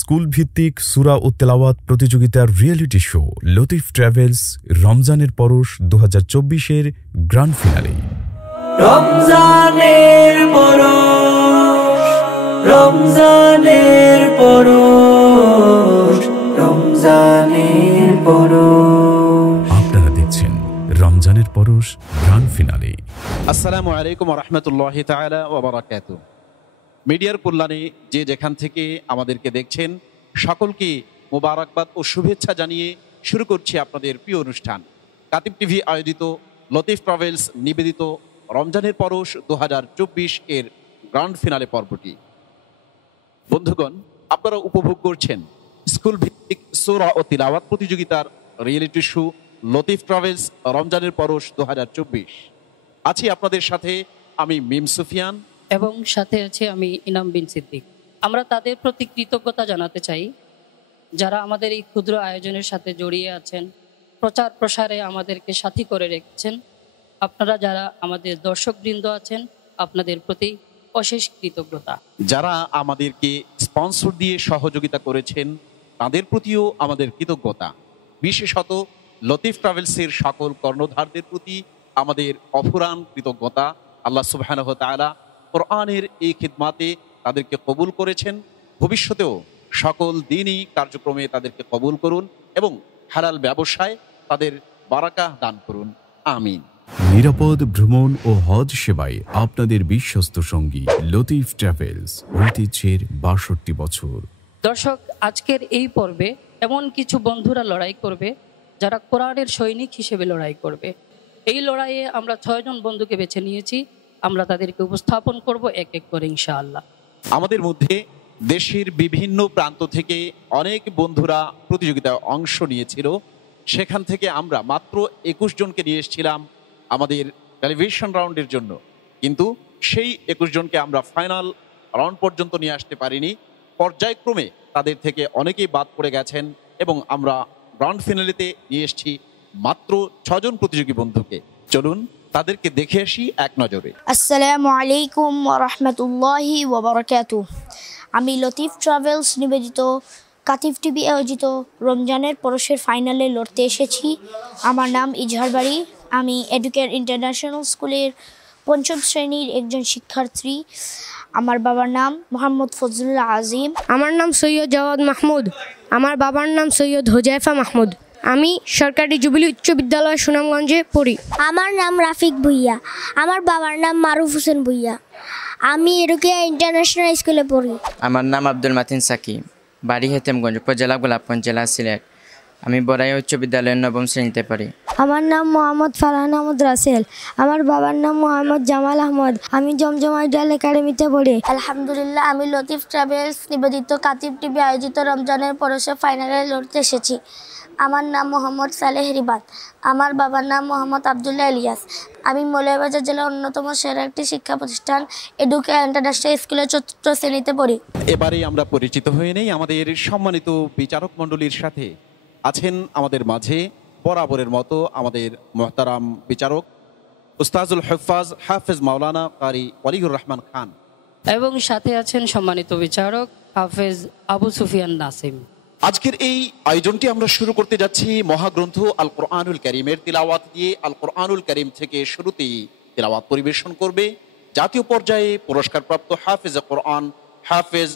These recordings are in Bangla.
স্কুল ভিত্তিক সূরা ও তেলাওয়াত প্রতিযোগিতার রিয়েলিটি শো লতিফ ট্রাভেলস রমজানের পরশ 2024-এর গ্র্যান্ড ফিনালে। রমজানের পরশ, রমজানের পরশ, রমজানের পরশ। আপনারা দেখছেন রমজানের পরশ গ্র্যান্ড ফিনালে। আসসালামু আলাইকুম ওয়া রাহমাতুল্লাহি তাআলা ওয়া বারাকাতুহু। মিডিয়ার কল্যাণে যে যেখান থেকে আমাদেরকে দেখছেন সকলকে মোবারকবাদ ও শুভেচ্ছা জানিয়ে শুরু করছি আপনাদের প্রিয় অনুষ্ঠান কাতিব টিভি আয়োজিত লতিফ ট্রাভেলস নিবেদিত রমজানের পরশ 2024 এর গ্র্যান্ড ফিনালে পর্বটি। বন্ধুগণ, আপনারা উপভোগ করছেন স্কুল ভিত্তিক সূরা ও তিলাওয়াত প্রতিযোগিতার রিয়েলিটি শো লতিফ ট্রাভেলস রমজানের পরশ 2024। আছি আপনাদের সাথে আমি মিম সুফিয়ান এবং সাথে আছে আমি ইনাম বিন সিদ্দিক। আমরা তাদের প্রতি কৃতজ্ঞতা জানাতে চাই যারা আমাদের এই ক্ষুদ্র আয়োজনের সাথে জড়িয়ে আছেন, প্রচার প্রসারে আমাদেরকে সাথী করে রেখেছেন। আপনারা যারা আমাদের দর্শকবৃন্দ আছেন, আপনাদের প্রতি অশেষ কৃতজ্ঞতা। যারা আমাদেরকে স্পন্সর দিয়ে সহযোগিতা করেছেন তাদের প্রতিও আমাদের কৃতজ্ঞতা। বিশেষত লতিফ ট্রাভেলসের সকল কর্ণধারদের প্রতি আমাদের অফুরান কৃতজ্ঞতা। আল্লাহ সুবহানাহু ওয়া তাআলা কোরআনের এই খিদমাতে তাদেরকে কবুল করেছেন, ভবিষ্যতেও সকল দিনই কার্যক্রমে তাদেরকে কবুল করুন এবং হালাল ব্যবসায় তাদের বারাকা দান করুন, আমিন। নিরাপদ ভ্রমণ ও হজ সেবায় আপনাদের বিশ্বস্ত সঙ্গী লতিফ ট্রাভেলস, ঐতিহ্যের ৬২ বছর। দর্শক, আজকের এই পর্বে এমন কিছু বন্ধুরা লড়াই করবে যারা কোরআনের সৈনিক হিসেবে লড়াই করবে। এই লড়াইয়ে আমরা ৬ জন বন্ধুকে বেছে নিয়েছি। আমরা তাদেরকে উপস্থাপন করব এক এক করে ইনশাআল্লাহ। আমাদের মধ্যে দেশের বিভিন্ন প্রান্ত থেকে অনেক বন্ধুরা প্রতিযোগিতায় অংশ নিয়েছিল। সেখান থেকে আমরা মাত্র ২১ জনকে নিয়ে এসেছিলাম আমাদের টেলিভিশন রাউন্ডের জন্য, কিন্তু সেই ২১ জনকে আমরা ফাইনাল রাউন্ড পর্যন্ত নিয়ে আসতে পারিনি। পর্যায়ক্রমে তাদের থেকে অনেকেই বাদ পড়ে গেছেন এবং আমরা গ্র্যান্ড ফিনালেতে নিয়ে এসেছি মাত্র ৬ জন প্রতিযোগী বন্ধুকে। চলুন তাদেরকে দেখে আসি এক নজরে। আসসালামু আলাইকুম ওয়া রাহমাতুল্লাহি ওয়া বারাকাতুহু। আমি লতিফ ট্রাভেলস নিবেদিত কাতিব টিভি আয়োজিত রমজানের পরশের ফাইনালে লড়তে এসেছি। আমার নাম ইজহার বাড়ি। আমি এডুকেয়ার ইন্টারন্যাশনাল স্কুলের ৫ম শ্রেণীর একজন শিক্ষার্থী। আমার বাবার নাম মোহাম্মদ ফজলুল আজিম। আমার নাম সৈয়দ জাওয়াদ মাহমুদ। আমার বাবার নাম সৈয়দ হুজাইফা মাহমুদ। আমি সরকারি জুবিলি উচ্চ বিদ্যালয় সুনামগঞ্জে পড়ি। আমার নাম রাফিক ভুইয়া। আমার বাবার নাম মারুফ হোসেন ভুইয়া। আমি এডুকেয়ার ইন্টারন্যাশনাল স্কুলে পড়ি। আমার নাম আব্দুল মাতিন সাকি, বাড়ি হেতেমগঞ্জ, উপজেলা গোলাপগঞ্জ, জেলা সিলেট। আমি বড়াইয়া উচ্চ বিদ্যালয়ের ৯ম শ্রেণীতে পড়ি। আমার নাম মোহাম্মদ ফারহান আহমদ রাসেল। আমার বাবার নাম মোহাম্মদ জামাল আহমদ। আমি জমজম আইডিয়াল একাডেমিতে পড়ি। আলহামদুলিল্লাহ, আমি লতিফ ট্রাভেলস নিবেদিত কাতিব টিভি আয়োজিত রমজানের পরশে ফাইনালে লড়তে এসেছি। আমার নাম মোহাম্মদ সালেহ রিবাত। আমার বাবার নাম মোহাম্মদ আবদুল্লাহ ইলিয়াস। আমি মৌলভীবাজার জেলার অন্যতম সেরা একটি শিক্ষা প্রতিষ্ঠান এডুকেয়ার ইন্টারন্যাশনাল স্কুলের ৪র্থ শ্রেণীতে পড়ি। এবারেই আমরা পরিচিত হয়ে নেই আমাদের সম্মানিত বিচারক মণ্ডলীর সাথে। আছেন আমাদের মাঝে বরাবরের মতো আমাদের মুহতারাম বিচারক উস্তাজুল হুফাজ হাফেজ মাওলানা কারি ওয়ালিউর রহমান খান, এবং সাথে আছেন সম্মানিত বিচারক হাফেজ আবু সুফিয়ান নাসিম। আজকের এই আয়োজনটি আমরা শুরু করতে যাচ্ছি মহাগ্রন্থ আল কোরআনুল কারীমের তিলাওয়াত দিয়ে। আল কোরআনুল কারীম থেকে শুরুতেই তিলাওয়াত পরিবেশন করবে জাতীয় পর্যায়ে পুরস্কারপ্রাপ্ত হাফেজ কোরআন হাফেজ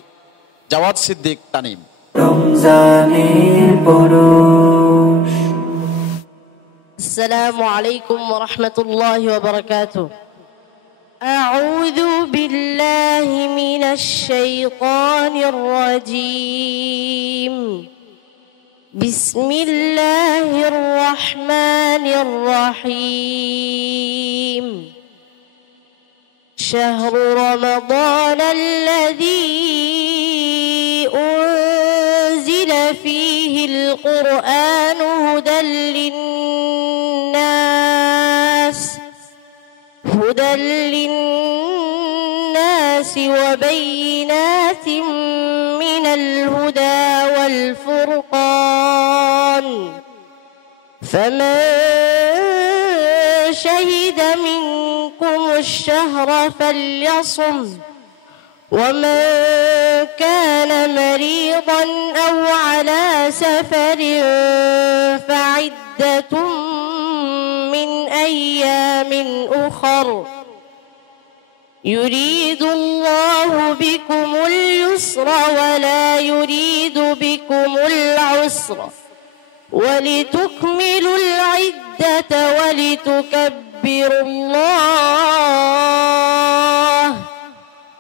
জাওয়াদ সিদ্দিক তানিম। রমজানের পরশ। আসসালামু আলাইকুম ওয়া রাহমাতুল্লাহি ওয়া বারাকাতুহু। আউযু বিল্লাহি মিনাশ শাইতানির রাজীম। বিসমিল্লাহির রহমানির রহিম। শাহরু রমাদানাল্লাযী أنزل فيه القرآن هدى للناس وبينات من الهدى والفرقان فمن شهد منكم الشهر فليصم ومن كان مريضا أو على سفر فعدة من أيام أخر يريد الله بكم اليسر ولا يريد بكم العسر ولتكملوا العدة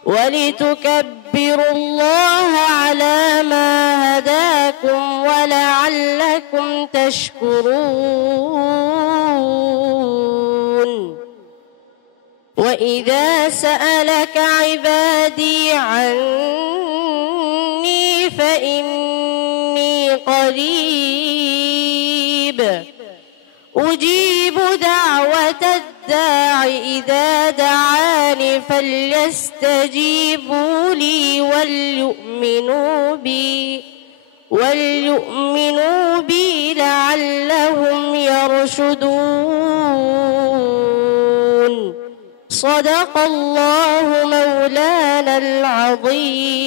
ولتكبروا الله على ما هداكم ولعلكم تشكرون وإذا سألك عبادي عني فإني قريب أجيب دعوة الداع إذا دعاني فليستجيبوا لي وليؤمنوا بي لعلهم يرشدون صدق الله مولانا العظيم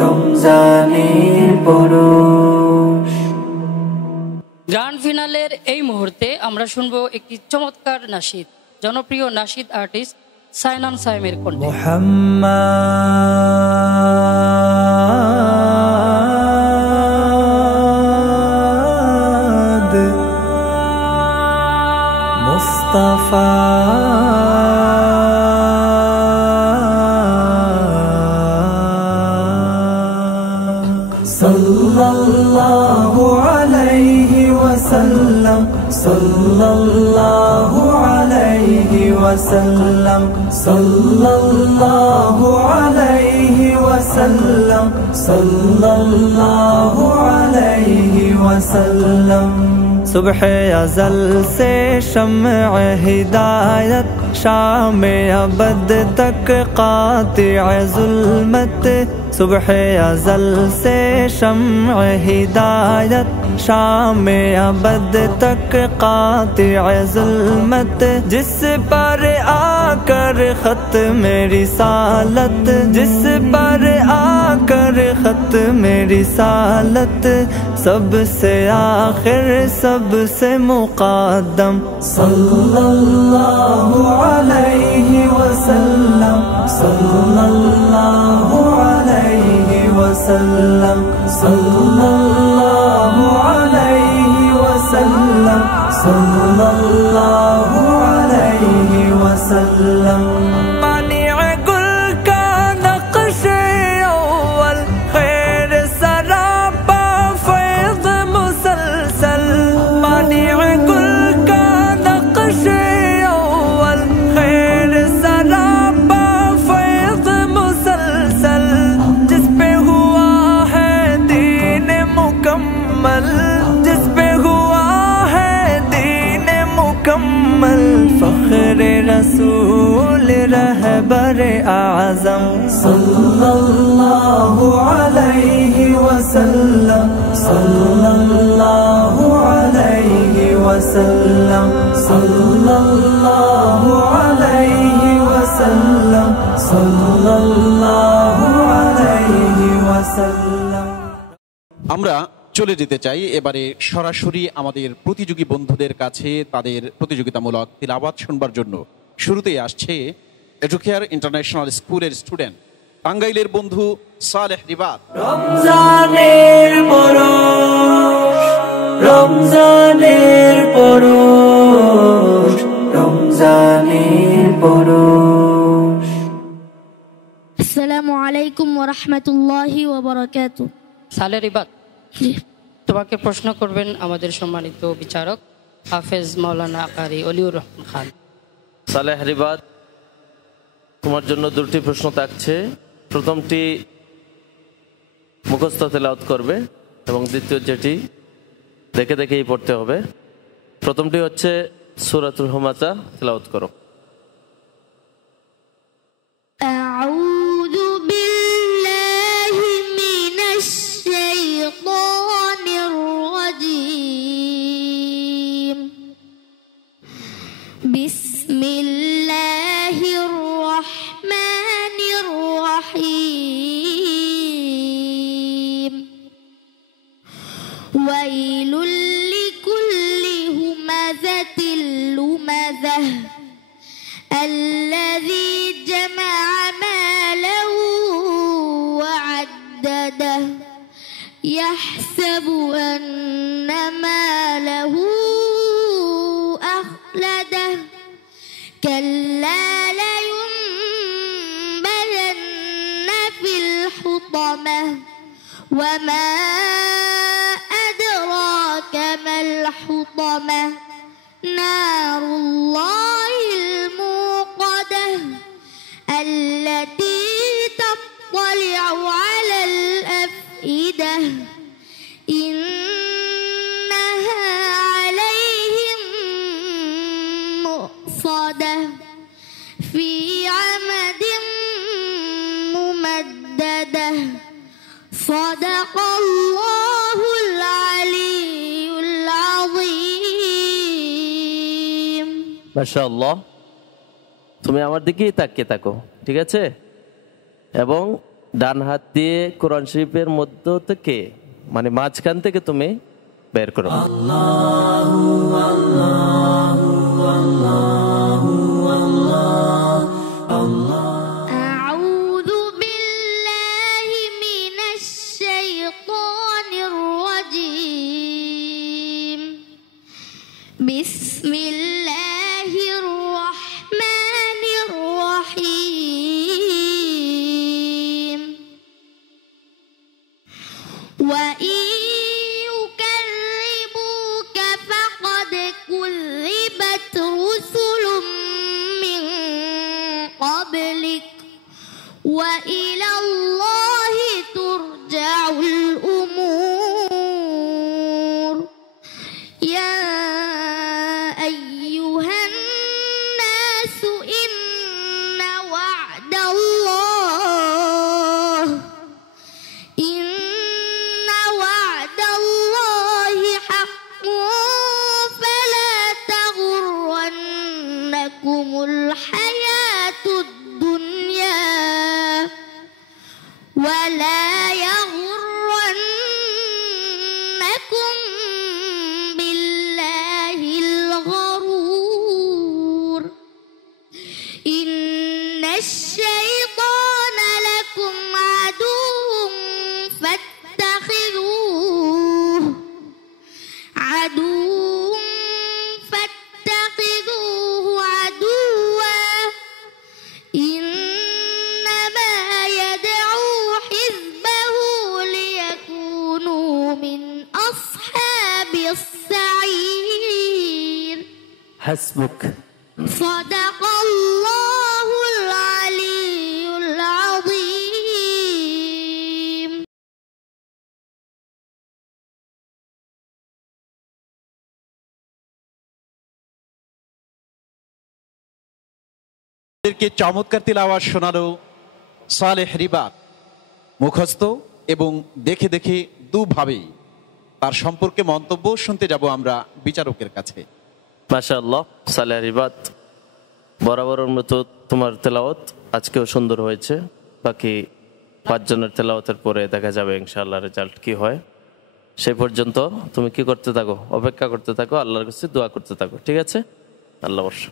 রমজানের পরশ গ্র্যান্ড ফিনালের এই মুহূর্তে আমরা শুনবো একটি চমৎকার নাশিদ, জনপ্রিয় নাশিদ আর্টিস্ট সাইনান সাইমের কণ্ঠে। মুহাম্মদ মুস্তাফা সাল্লাল্লাহু আলাইহি ওয়াসাল্লাম সাল্লাল্লাহু আলাইহি ওয়াসাল্লাম সাল্লাল্লাহু আলাইহি ওয়াসাল্লাম সাল্লাল্লাহু আলাইহি ওয়াসাল্লাম सुबह अज़ल से शम्अ हिदायत शाम अबद तक कातिअ ज़ुल्मत सुबह अज़ल से शम्अ हिदायत शाम अबद तक कातिअ ज़ुल्मत जिस पर आकर ख़त्म रिसालत जिस पर आकर ख़त्म रिसालत सबसे आखिर सबसे मुक़द्दम सल्लल्लाहु अलैहि वसल्लम सल्लल्लाहु अलैहि वसल्लम सल्लल्लाहु अलैहि वसल्लम सल्लल्लाहु अलैहि वसल्लम रसूल रहबर आज़म सल्लल्लाहु अलैहि वसल्लम सल्लल्लाहु अलैहि वसल्लम सल्लल्लाहु अलैहि वसल्लम सल्लल्लाहु अलैहि वसल्लम। আমরা চলে যেতে চাই এবারে সরাসরি আমাদের প্রতিযোগী বন্ধুদের কাছে তাদের প্রতিযোগিতামূলক তিলাওয়াত শুনবার জন্য। শুরুতেই আসছে এডুকেয়ার ইন্টারন্যাশনাল স্কুলের স্টুডেন্ট টাঙ্গাইলের বন্ধু সালেহ রিবাদ। রমজানের পরশ রমজানের পরশ রমজানের পরশ। আসসালামু আলাইকুম ওয়া রাহমাতুল্লাহি ওয়া বারাকাতুহু। সালেহ রিবাদ, তোমাকে প্রশ্ন করবেন আমাদের সম্মানিত বিচারক হাফেজ মাওলানা কারি অলিউর রহমান খান। সালেহ রিবাদ, তোমার জন্য দুটি প্রশ্ন থাকছে। প্রথমটি মুখস্থ তেলাওয়াত করবে এবং দ্বিতীয় যেটি দেখে দেখেই পড়তে হবে। প্রথমটি হচ্ছে সূরাতুল হুমাযা, তেলাওয়াত করো। আউযু বিল্লাহি মিনাশ শাইতানির রাজীম বিসমিল্লাহির রাহমানির ويل لكل همزة لمزة الذي جمع ماله وعدده يحسب أن ماله أخلده كلا لينبذن في الحطمة وما أدراك ما الحطمة نار الله الموقدة التي تطلع على الأفئدة إنها عليهم مؤصدة في عمد ممددة صدق الله العلي العظيم মাশাআল্লাহ। তুমি আমার দিকেই তাকিয়ে থাকো, ঠিক আছে? এবং ডান হাত দিয়ে কোরআন শরীফের মধ্য থেকে মানে মাঝখান থেকে তুমি বের করো। أعوذ بالله من الشيطان الرجيم بسم الله الرحمن الرحيم وإن يكذبوك فقد كذبت رسل من قبلك وإلى الله ترجع الأمور يا أيها الناس إن وعد الله حق فلا تغرنكم الحياة الدنيا ولا يغرنكم بالله الغرور إن الشيطان لكم عدو فاتخذوه عدوا إنما يدعو حزبه ليكونوا من أصحاب السعير حسبك صدق الله العلي العظيم চমৎকার তিলাওয়াত শোনালো সালেহ রিবাত, মুখস্থ এবং দেখে দেখে দুভাবেই। তার সম্পর্কে মন্তব্য শুনতে যাব আমরা বিচারকের কাছে। মাশাআল্লাহ, সালেহ রিবাত, বরাবরের মতো তোমার তেলাওয়াত আজকেও সুন্দর হয়েছে। বাকি 5 জনের তেলাওয়াতের পরে দেখা যাবে ইনশাআল্লাহ রেজাল্ট কি হয়। সেই পর্যন্ত তুমি কি করতে থাকো, অপেক্ষা করতে থাকো, আল্লাহর কাছে দোয়া করতে থাকো, ঠিক আছে? আল্লাহ বর্ষ।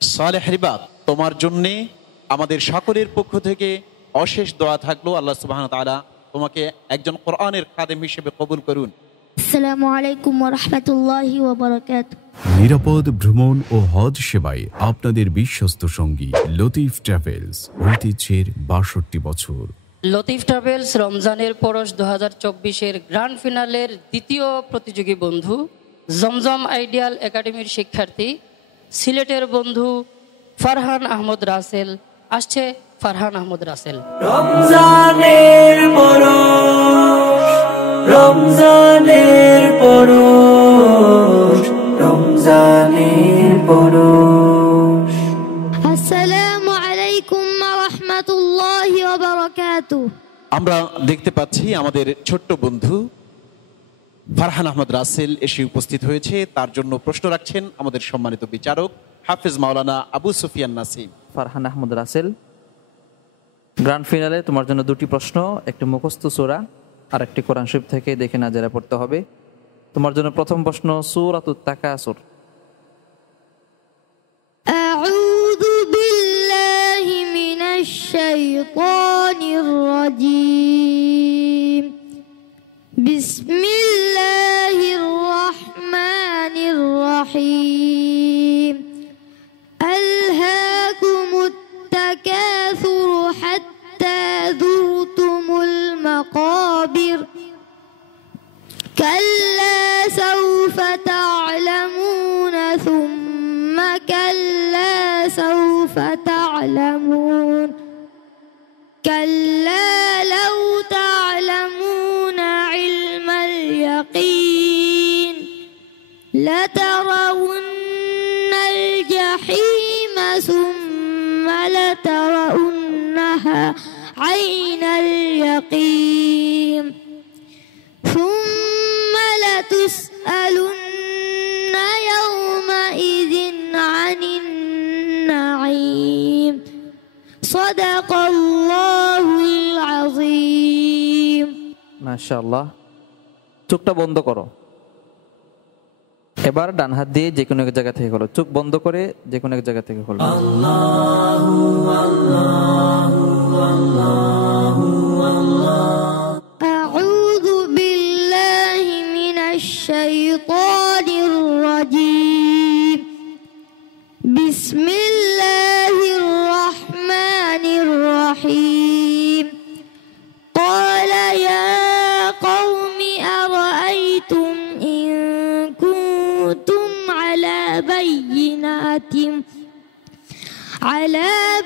সালেহ রিবাত, তোমার জন্যে আমাদের সকলের পক্ষ থেকে অশেষ দোয়া থাকলো। আল্লাহ সুবহানাহু ওয়া তাআলা তোমাকে একজন কোরআনের খাদেম হিসেবে কবুল করুন। আসসালামু আলাইকুম ওয়া রাহমাতুল্লাহি ওয়া বারাকাতুহু। নিরাপদ ভ্রমণ ও হজ সেবায় আপনাদের বিশ্বস্ত সঙ্গী লতিফ ট্রাভেলস, ঐতিহ্যের 62 বছর। লতিফ ট্রাভেলস রমজানের পরশ 2024-এর গ্র্যান্ড ফিনালের দ্বিতীয় প্রতিযোগী বন্ধু, জমজম আইডিয়াল একাডেমির শিক্ষার্থী, সিলেটের বন্ধু ফারহান আহমদ রাসেল আসছে। ফারহান আহমদ রাসেল রমজানের পরশ, রমজানের পরশ, রমজানের পরশ। আসসালামু আলাইকুম ওয়া রাহমাতুল্লাহি ওয়া বারাকাতুহু। আমরা দেখতে পাচ্ছি আমাদের ছোট্ট বন্ধু ফারহান আহমদ রাসেল এসে উপস্থিত হয়েছে। তার জন্য প্রশ্ন রাখছেন আমাদের সম্মানিত বিচারক হাফেজ মাওলানা আবু সুফিয়ান নাসিম। ফারহান আহমদ রাসেল, গ্র্যান্ড ফিনালে তোমার জন্য 2টি প্রশ্ন, একটি মুখস্থ সূরা আর একটি কোরআন শরীফ থেকে দেখে নাজারা পড়তে হবে। তোমার জন্য প্রথম প্রশ্ন সূরাতুত তাকাসুর। আউযু বিল্লাহি মিনাশ শাইতানির রাজীম। বিসমিল্লাহির রহমানির রহিম। আলহাকুমুত তাকাসুর হাত্তা যুরতুমুল মাকাবির। كلا سوف تعلمون ثم كلا سوف تعلمون كلا لو تعلمون علم اليقين لترون الجحيم ثم لترونها عين اليقين ثم لتسألن يومئذ عن النعيم صدق الله العظيم। মাশাআল্লাহ। চোখটা বন্ধ করো, এবার ডান হাত দিয়ে যে কোনো এক জায়গা থেকে খোলো। চোখ বন্ধ করে যে কোনো এক জায়গা থেকে খোলো। আল্লাহু আল্লাহু আল্লাহু আল্লাহ। আউযু বিল্লাহি মিনাশ শাইতানির রাজীম। বিসমিল্লাহির রহমানির রহিম। قال يا قوم أرأيتم إن كنتم على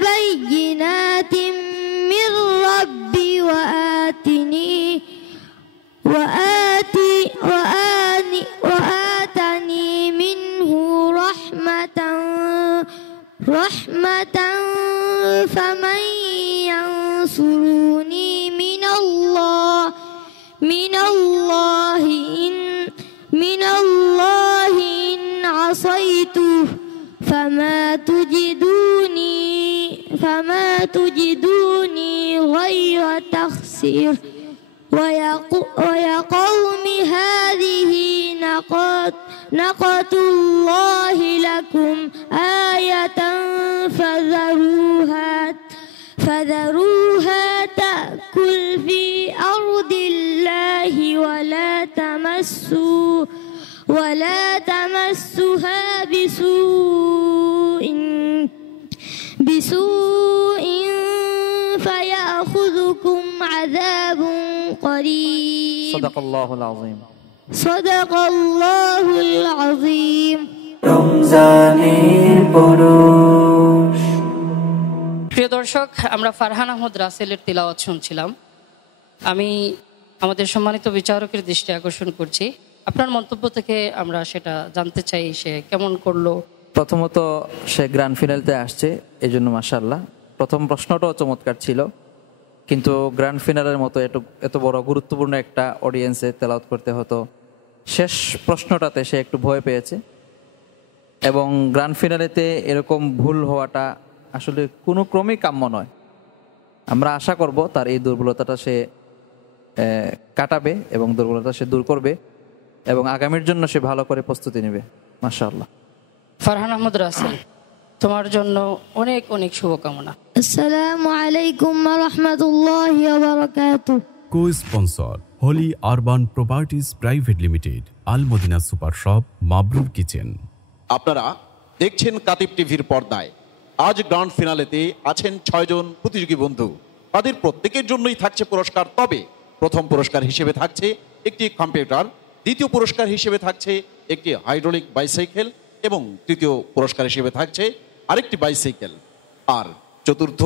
بينات من ربي وآتني منه رحمة فمن ينصرني من الله إن عصيته فما تجدوني غير تخسير ويا قوم هذه ناقة الله لكم آية فذروها تأكل في أرض الله ولا تمسها بسوء فيأخذكم عذاب قريب صدق الله العظيم। صدق الله العظيم। রমজানের পরশ। প্রিয় দর্শক, আমরা ফারহান আহমদ রাসেলের তিলাওয়াত শুনছিলাম। আমি আমাদের সম্মানিত বিচারকের দৃষ্টি আকর্ষণ করছি, আপনার মন্তব্য থেকে আমরা সেটা জানতে চাই, সে কেমন করলো। প্রথমত সে গ্র্যান্ড ফিনালতে আসছে, এই জন্য মাশাআল্লাহ। প্রথম প্রশ্নটাও চমৎকার ছিল, কিন্তু গ্র্যান্ড ফিনালের মতো এত বড় গুরুত্বপূর্ণ একটা অডিয়েন্সে তেলাওয়াত করতে হতো। শেষ প্রশ্নটাতে সে একটু ভয় পেয়েছে, এবং গ্র্যান্ড ফিনালেতে এরকম ভুল হওয়াটা আসলে কোনো ক্রমেই কাম্য নয়। আমরা আশা করব তার এই দুর্বলতাটা সে কাটাবে এবং দুর্বলতা সে দূর করবে, এবং আগামীর জন্য সে ভালো করে প্রস্তুতি নেবে। মাশাআল্লাহ। ফারহান আহমদ রাসেল, তোমার জন্য অনেক অনেক শুভকামনা। আসসালামু আলাইকুম ওয়া রাহমাতুল্লাহি ওয়া বারাকাতুহু। Cosponsor Holy Urban Properties Private Limited, Al Madina Super Shop, Mabrur Kitchen. আপনারা দেখছেন কাতিব টিভির পর্দায়। আজ গ্র্যান্ড ফিনালেতে আছেন 6 জন প্রতিযোগী বন্ধু। তাদের প্রত্যেকের জন্যই থাকছে পুরস্কার। তবে প্রথম পুরস্কার হিসেবে থাকছে একটি কম্পিউটার, দ্বিতীয় পুরস্কার হিসেবে থাকছে একটি হাইড্রোলিক বাইসাইকেল, এবং তৃতীয় পুরস্কার হিসেবে থাকছে আরেকটি বাইসাইকেল। আর চতুর্থ,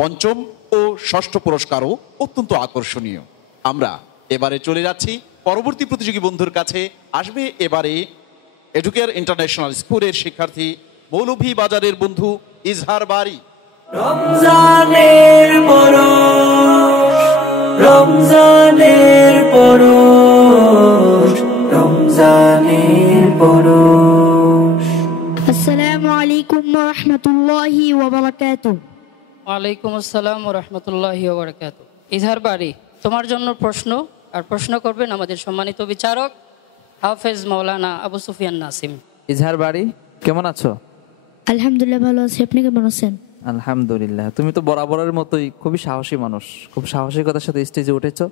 পঞ্চম ও ষষ্ঠ পুরস্কারও অত্যন্ত আকর্ষণীয়। আমরা এবারে চলে যাচ্ছি পরবর্তী প্রতিযোগী বন্ধুর কাছে। আসবে এবারে এডুকেয়ার ইন্টারন্যাশনাল স্কুলের শিক্ষার্থী মৌলভী বাজারের বন্ধু ইজহার বারী। রমজানের পরশ, রমজানের পরশ, রমজানের পরশ। আসসালামু আলাইকুম ওয়া রাহমাতুল্লাহি ওয়া বারাকাতুহু। ওয়ালাইকুম আসসালাম ওয়া রাহমাতুল্লাহি ওয়া বারাকাতুহু। ইজহার বারী, তোমার জন্য প্রশ্ন, আর প্রশ্ন করবেন আমাদের সম্মানিত বিচারক হাফেজ মাওলানা আবু সুফিয়ান নাসিম। ইজহার বাড়ি, কেমন আছো? আলহামদুলিল্লাহ ভালো আছি, আপনি কেমন আছেন? আলহামদুলিল্লাহ। তুমি তো বরাবরের মতোই খুবই সাহসী মানুষ, খুব সাহসিকতার সাথে স্টেজে উঠেছো।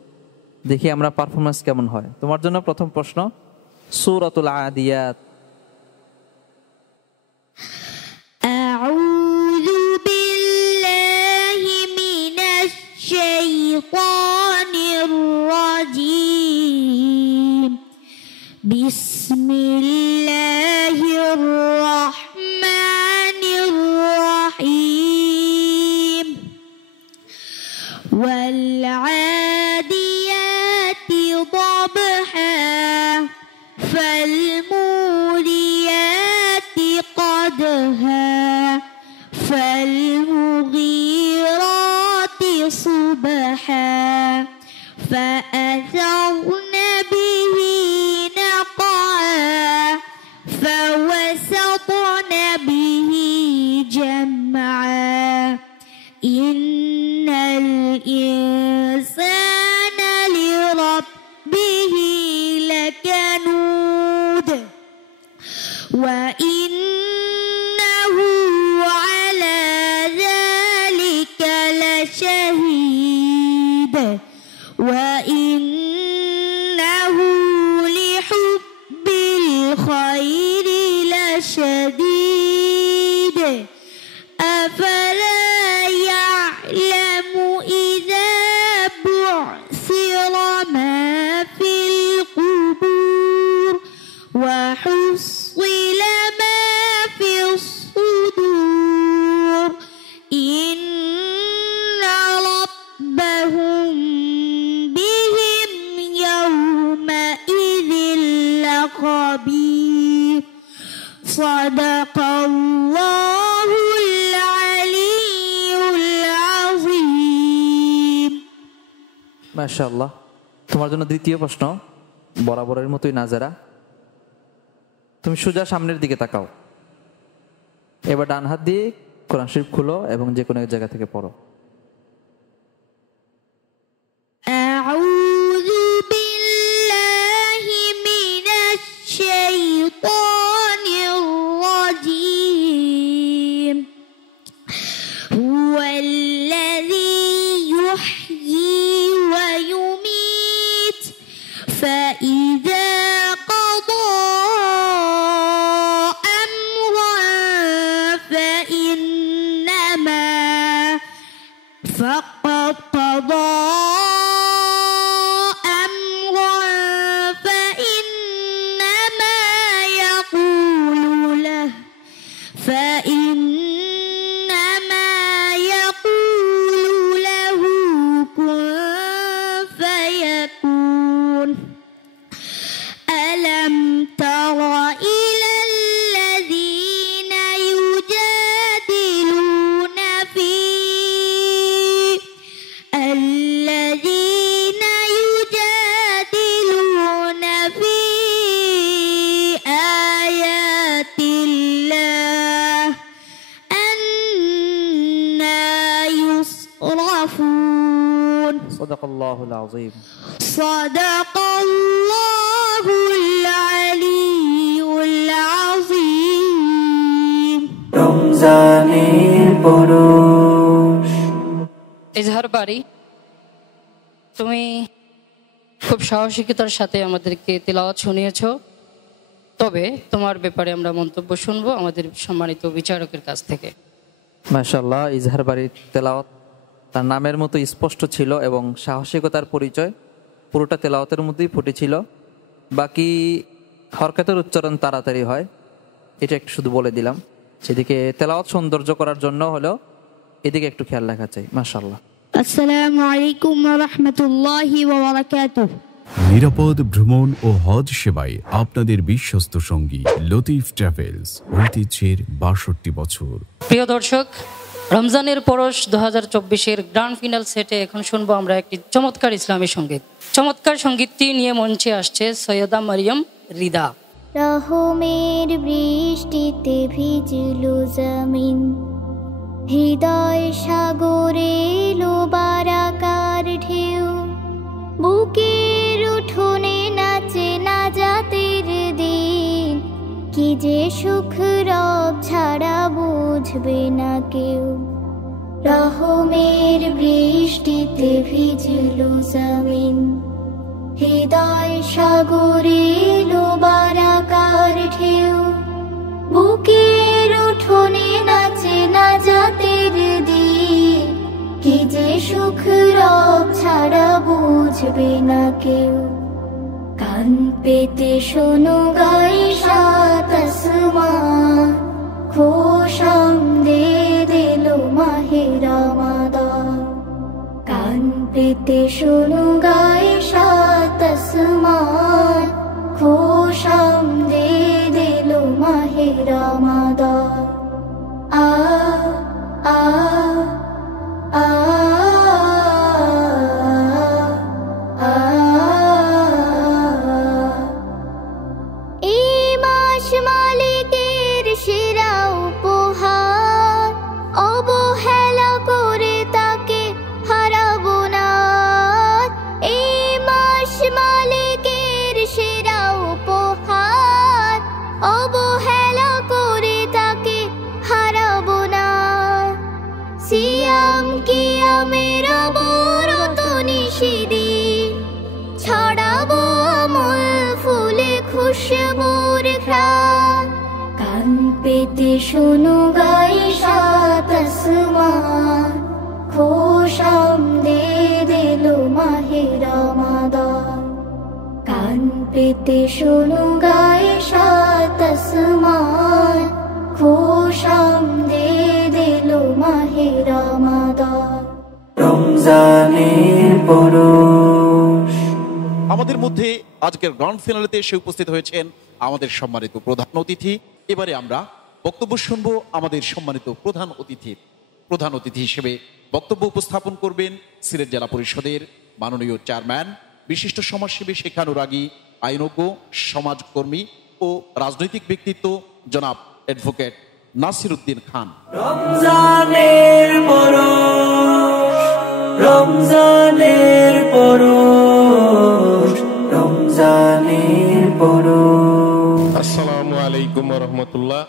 দেখি আমরা পারফরমেন্স কেমন হয়। তোমার জন্য প্রথম প্রশ্ন, সূরাতুল আদিয়াত। আউযু বিল্লাহি মিনাশ শাইতানির রাজীম। বিসমিল্লাহির রাহমানির রাহিম। ওয়াল আদিয়াতি ضبحا فالموريات قدحا فالمغيرات صبحا فأثرن به نقعا فوسطن به جمعا إن الإنسان لربه لكنود وإنه على ذلك لشهيد وإنه لحب الخير لشديد أفلا يعلم إذا بعثر ما في القبور وحصل ما في الصدور إن ربهم بهم يومئذ لخبير صدق الله العلي العظيم। মাশাআল্লাহ। তোমার জন্য দ্বিতীয় প্রশ্ন, বরাবরের মতোই নাজারা। তুমি সোজা সামনের দিকে তাকাও। এবার ডান হাত দিয়ে কোরআন শরীফ খুলো এবং যে কোনো এক জায়গা থেকে পড়ো। আউযু বিল্লাহি মিনাশ শাইতানির রাজীম। হুয়াল্লাযী ইউহয়ী ওয়া ইউমীত ফাইযা قضى أمرا فإنما فقد قضى أمرا فإنما يقول له كن فيكون ألم تر إلى الذين يجادلون في آيات الله أنى يصرفون صدق الله العظيم صدق الله العلي العظيم রমজানের পরশ। ইজহার বাড়ি, তুমি খুব সাহসিকতার সাথে আমাদেরকে তিলাওয়াত শুনিয়েছ। তবে তোমার ব্যাপারে আমরা মন্তব্য শুনবো আমাদের সম্মানিত বিচারকের কাছ থেকে। মাশাআল্লাহ, ইজহার বাড়ির তেলাওয়াত তার নামের মতো স্পষ্ট ছিল এবং সাহসিকতার পরিচয় পুরোটা তেলাওয়াতের মধ্যেই ফুটেছিল। বাকি হরকতের উচ্চারণ তাড়াতাড়ি হয়, এটা একটু শুধু বলে দিলাম। সেদিকে তেলাওয়াত সৌন্দর্য করার জন্য হলো এদিকে একটু খেয়াল রাখা চাই। মাশাআল্লাহ। আসসালামু আলাইকুম ওয়া রাহমাতুল্লাহি ওয়া বারাকাতুহু। নিরাপদ ভ্রমণ ও হজ সেবায় আপনাদের বিশ্বস্ত সঙ্গী লতিফ ট্রাভেলস, ঐতিহ্যের ৬২ বছর। প্রিয় দর্শক, রমজানের পরশ 2024-এর গ্র্যান্ড ফিনাল সেটে এখন শুনবো আমরা একটি চমৎকার ইসলামী সঙ্গীত। চমৎকার সঙ্গীতটি নিয়ে মঞ্চে আসছে সৈয়দা মারিয়াম রিদা। রহমের বৃষ্টিতে ভিজলো জমিন, হৃদয় সাগরে এলো বারাকার ঢেউ, বুকের উঠোনে নাচে নাজাতের যে সুখ রব ছাড়া বুঝবে না কেউ। রহমের বৃষ্টিতে ভিজল জমিন, হৃদয় সাগরে এলো বারাকার ঢেউ। বুকের উঠোনে নাচে নাজাতের দিন, কি যে সুখ রব ছাড়া বুঝবে না কেউ। কান পেতে শোনো গাই সাত আসমান, খোশামদেদ এলো মাহে রমাদান। কান পেতে শোনো গাই সাত আসমান, খোশামদেদ এলো মাহে রমাদান। আ আ আ মালিকের সেরা উপহার, অবহেলা করে তাকে হারাবো না। এই মাস মালিকের সেরা উপহার, অবহেলা করে তাকে হারাবো না। সিয়াম কিয়ামের অবরত নিশিদিন, ছড়াবো আমল ফুলে খুশবুর ঘ্রাণ। কান পেতে শোনো গাই সাত আসমান, খোশামদেদ এলো মাহে রমাদান। কান পেতে শোনো গাই সাত আসমান, খোশামদেদ এলো মাহে রমাদান। রমজানের পরশ। আমাদের মধ্যে আজকের গ্র্যান্ড ফিনালেতে এসে উপস্থিত হয়েছেন আমাদের সম্মানিত প্রধান অতিথি। এবারে আমরা বক্তব্য শুনবো আমাদের সম্মানিত প্রধান অতিথি হিসেবে বক্তব্য উপস্থাপন করবেন সিলেট জেলা পরিষদের মাননীয় চেয়ারম্যান, বিশিষ্ট সমাজসেবী, শিক্ষানুরাগী, আইনজ্ঞ, সমাজকর্মী ও রাজনৈতিক ব্যক্তিত্ব জনাব অ্যাডভোকেট নাসির উদ্দিন খান। রমজানের পরশ, রমজানের পরশ, রমজানের পরশ। আসসালামু আলাইকুম ওয়া রাহমাতুল্লাহ।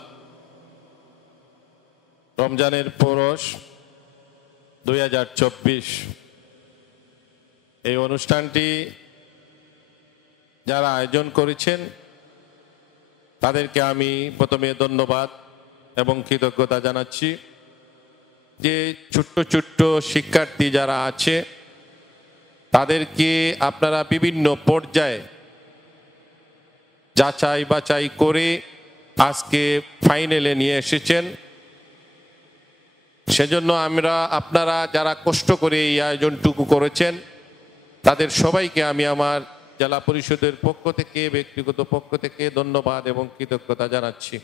রমজানের পরশ 2024 এই অনুষ্ঠানটি যারা আয়োজন করেছেন তাদেরকে আমি প্রথমে ধন্যবাদ এবং কৃতজ্ঞতা জানাচ্ছি। যে ছোট্ট ছোট্ট শিক্ষার্থী যারা আছে তাদেরকে আপনারা বিভিন্ন পর্যায়ে যাচাই বাছাই করে আজকে ফাইনালে নিয়ে এসেছেন। সেজন্য আপনারা যারা কষ্ট করে এই আয়োজনটুকু করেছেন তাদের সবাইকে আমি আমার জেলা পরিষদের পক্ষ থেকে, ব্যক্তিগত পক্ষ থেকে ধন্যবাদ এবং কৃতজ্ঞতা জানাচ্ছি।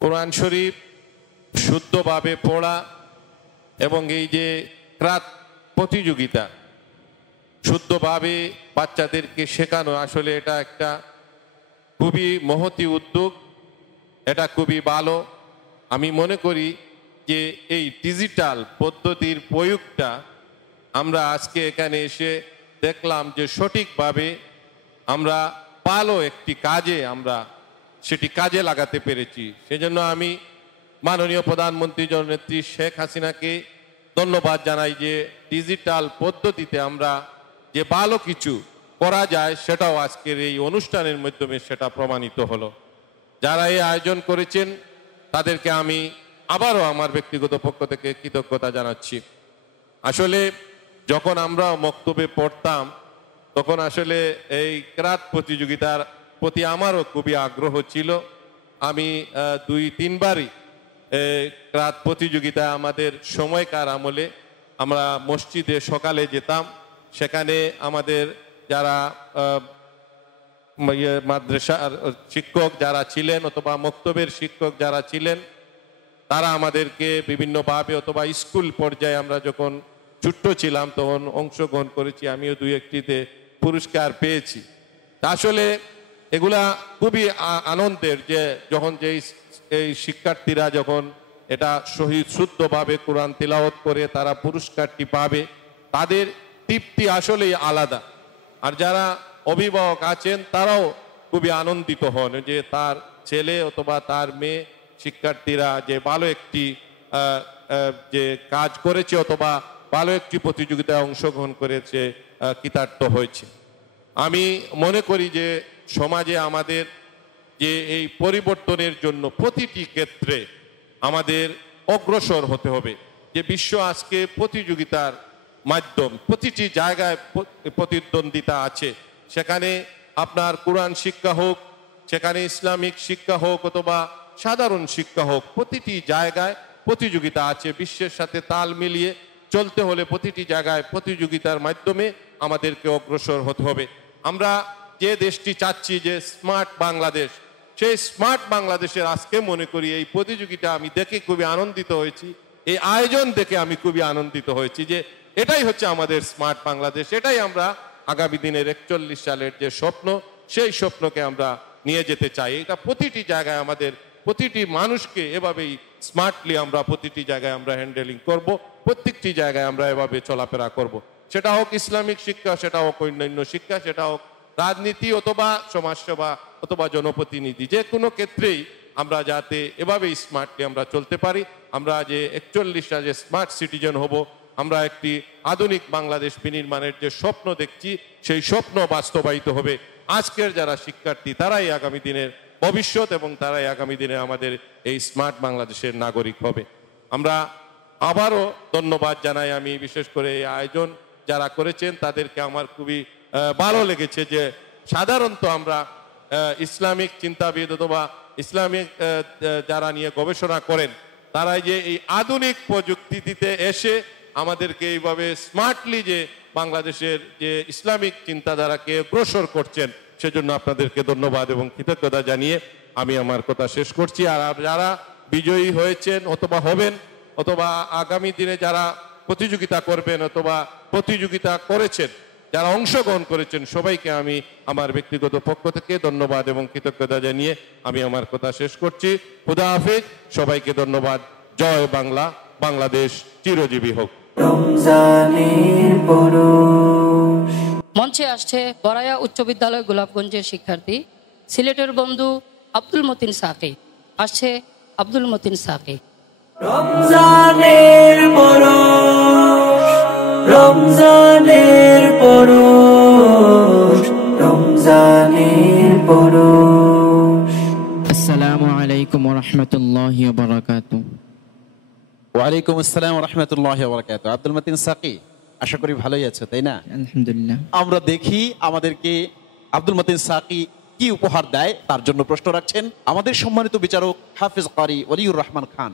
কোরআন শরীফ শুদ্ধভাবে পড়া এবং এই যে ক্রাত প্রতিযোগিতা শুদ্ধভাবে বাচ্চাদেরকে শেখানো, আসলে এটা একটা খুবই মহতি উদ্যোগ, এটা খুবই ভালো। আমি মনে করি যে এই ডিজিটাল পদ্ধতির প্রয়োগটা আমরা আজকে এখানে এসে দেখলাম যে সঠিকভাবে আমরা ভালো একটি কাজে আমরা সেটি কাজে লাগাতে পেরেছি। সেজন্য আমি মাননীয় প্রধানমন্ত্রী জননেত্রী শেখ হাসিনাকে ধন্যবাদ জানাই যে ডিজিটাল পদ্ধতিতে আমরা যে ভালো কিছু করা যায় সেটাও আজকের এই অনুষ্ঠানের মাধ্যমে সেটা প্রমাণিত হলো। যারা এই আয়োজন করেছেন তাদেরকে আমি আবারও আমার ব্যক্তিগত পক্ষ থেকে কৃতজ্ঞতা জানাচ্ছি। আসলে যখন আমরা মক্তবে পড়তাম তখন আসলে এই ক্রাত প্রতিযোগিতার প্রতি আমারও খুবই আগ্রহ ছিল। আমি 2-3 বারই ক্রাত প্রতিযোগিতা আমাদের সময়কার আমলে আমরা মসজিদে সকালে যেতাম, সেখানে আমাদের যারা মাদ্রাসার শিক্ষক যারা ছিলেন অথবা মক্তবের শিক্ষক যারা ছিলেন তারা আমাদেরকে বিভিন্নভাবে অথবা স্কুল পর্যায়ে আমরা যখন ছোট্ট ছিলাম তখন অংশগ্রহণ করেছি, আমিও 2-1টিতে পুরস্কার পেয়েছি। আসলে এগুলা খুবই আনন্দের যে যখন এই শিক্ষার্থীরা যখন এটা শহীদ শুদ্ধভাবে কোরআন তিলাওয়াত করে তারা পুরস্কারটি পাবে, তাদের তৃপ্তি আসলেই আলাদা। আর যারা অভিভাবক আছেন তারাও খুবই আনন্দিত হন যে তার ছেলে অথবা তার মেয়ে শিক্ষার্থীরা যে ভালো একটি যে কাজ করেছে অথবা ভালো একটি প্রতিযোগিতায় অংশগ্রহণ করেছে, কৃতার্থ হয়েছে। আমি মনে করি যে সমাজে আমাদের যে এই পরিবর্তনের জন্য প্রতিটি ক্ষেত্রে আমাদের অগ্রসর হতে হবে। যে বিশ্ব আজকে প্রতিযোগিতার মাধ্যম, প্রতিটি জায়গায় প্রতিদ্বন্দ্বিতা আছে, সেখানে আপনার কোরআন শিক্ষা হোক, সেখানে ইসলামিক শিক্ষা হোক অথবা সাধারণ শিক্ষা হোক, প্রতিটি জায়গায় প্রতিযোগিতা আছে। বিশ্বের সাথে তাল মিলিয়ে চলতে হলে প্রতিটি জায়গায় প্রতিযোগিতার মাধ্যমে আমাদেরকে অগ্রসর হতে হবে। আমরা যে দেশটি চাচ্ছি যে স্মার্ট বাংলাদেশ, সেই স্মার্ট বাংলাদেশের আজকে মনে করি এই প্রতিযোগিতা আমি দেখে খুবই আনন্দিত হয়েছি, এই আয়োজন দেখে আমি খুবই আনন্দিত হয়েছি যে এটাই হচ্ছে আমাদের স্মার্ট বাংলাদেশ। এটাই আমরা আগামী দিনের 41 সালের যে স্বপ্ন, সেই স্বপ্নকে আমরা নিয়ে যেতে চাই। এটা প্রতিটি জায়গায় আমাদের প্রতিটি মানুষকে এভাবেই স্মার্টলি আমরা প্রতিটি জায়গায় আমরা হ্যান্ডেলিং করব, প্রত্যেকটি জায়গায় আমরা এভাবে চলাফেরা করব। সেটা হোক ইসলামিক শিক্ষা, সেটা হোক অন্যান্য শিক্ষা, সেটা হোক রাজনীতি অথবা সমাজসেবা অথবা জনপ্রতিনিধি, যে কোনো ক্ষেত্রেই আমরা যাতে এভাবেই স্মার্টলি আমরা চলতে পারি। আমরা যে 41টা যে স্মার্ট সিটিজেন হব, আমরা একটি আধুনিক বাংলাদেশ বিনির্মাণের যে স্বপ্ন দেখছি, সেই স্বপ্ন বাস্তবায়িত হবে। আজকের যারা শিক্ষার্থী তারাই আগামী দিনের ভবিষ্যৎ এবং তারাই আগামী দিনে আমাদের এই স্মার্ট বাংলাদেশের নাগরিক হবে। আমরা আবারও ধন্যবাদ জানাই। আমি বিশেষ করে এই আয়োজন যারা করেছেন তাদেরকে আমার খুবই ভালো লেগেছে যে সাধারণত আমরা ইসলামিক চিন্তাবিদ অথবা ইসলামিক যারা নিয়ে গবেষণা করেন তারাই যে এই আধুনিক প্রযুক্তিতে এসে আমাদেরকে এইভাবে স্মার্টলি যে বাংলাদেশের যে ইসলামিক চিন্তাধারাকে অগ্রসর করছেন, সেজন্য আপনাদেরকে ধন্যবাদ এবং কৃতজ্ঞতা জানিয়ে আমি আমার কথা শেষ করছি। আর যারা বিজয়ী হয়েছেন অথবা হবেন অথবা আগামী দিনে যারা প্রতিযোগিতা করবেন অথবা প্রতিযোগিতা করেছেন, যারা অংশগ্রহণ করেছেন, সবাইকে আমি আমার ব্যক্তিগত পক্ষ থেকে ধন্যবাদ এবং কৃতজ্ঞতা জানিয়ে আমি আমার কথা শেষ করছি। খুদা হাফেজ, সবাইকে ধন্যবাদ। জয় বাংলা, বাংলাদেশ চিরজীবী হোক। মঞ্চে আসছে বরায়া উচ্চ বিদ্যালয় গোলাপগঞ্জের শিক্ষার্থী সিলেটের বন্ধু আব্দুল মতিন সাকি। আসছে আব্দুল মতিন সাকি। রমজানের পরশ, রমজানের পরশ, রমজানের পরশ। আসসালামু আলাইকুম ওয়া রাহমাতুল্লাহি ওয়া বারাকাতুহু। ওয়ালাইকুম আসসালাম ওয়া রাহমাতুল্লাহি ওয়া বারাকাতুহু। আব্দুল মতিন সাকি, আশা করি ভালোই আছো, তাই না? আলহামদুলিল্লাহ। আমরা দেখি আমাদেরকে আব্দুল মতিন সাকি কি উপহার দেয়, তার জন্য প্রশ্ন রাখছেন আমাদের সম্মানিত বিচারক হাফেজ কারি ওলিউর রহমান খান।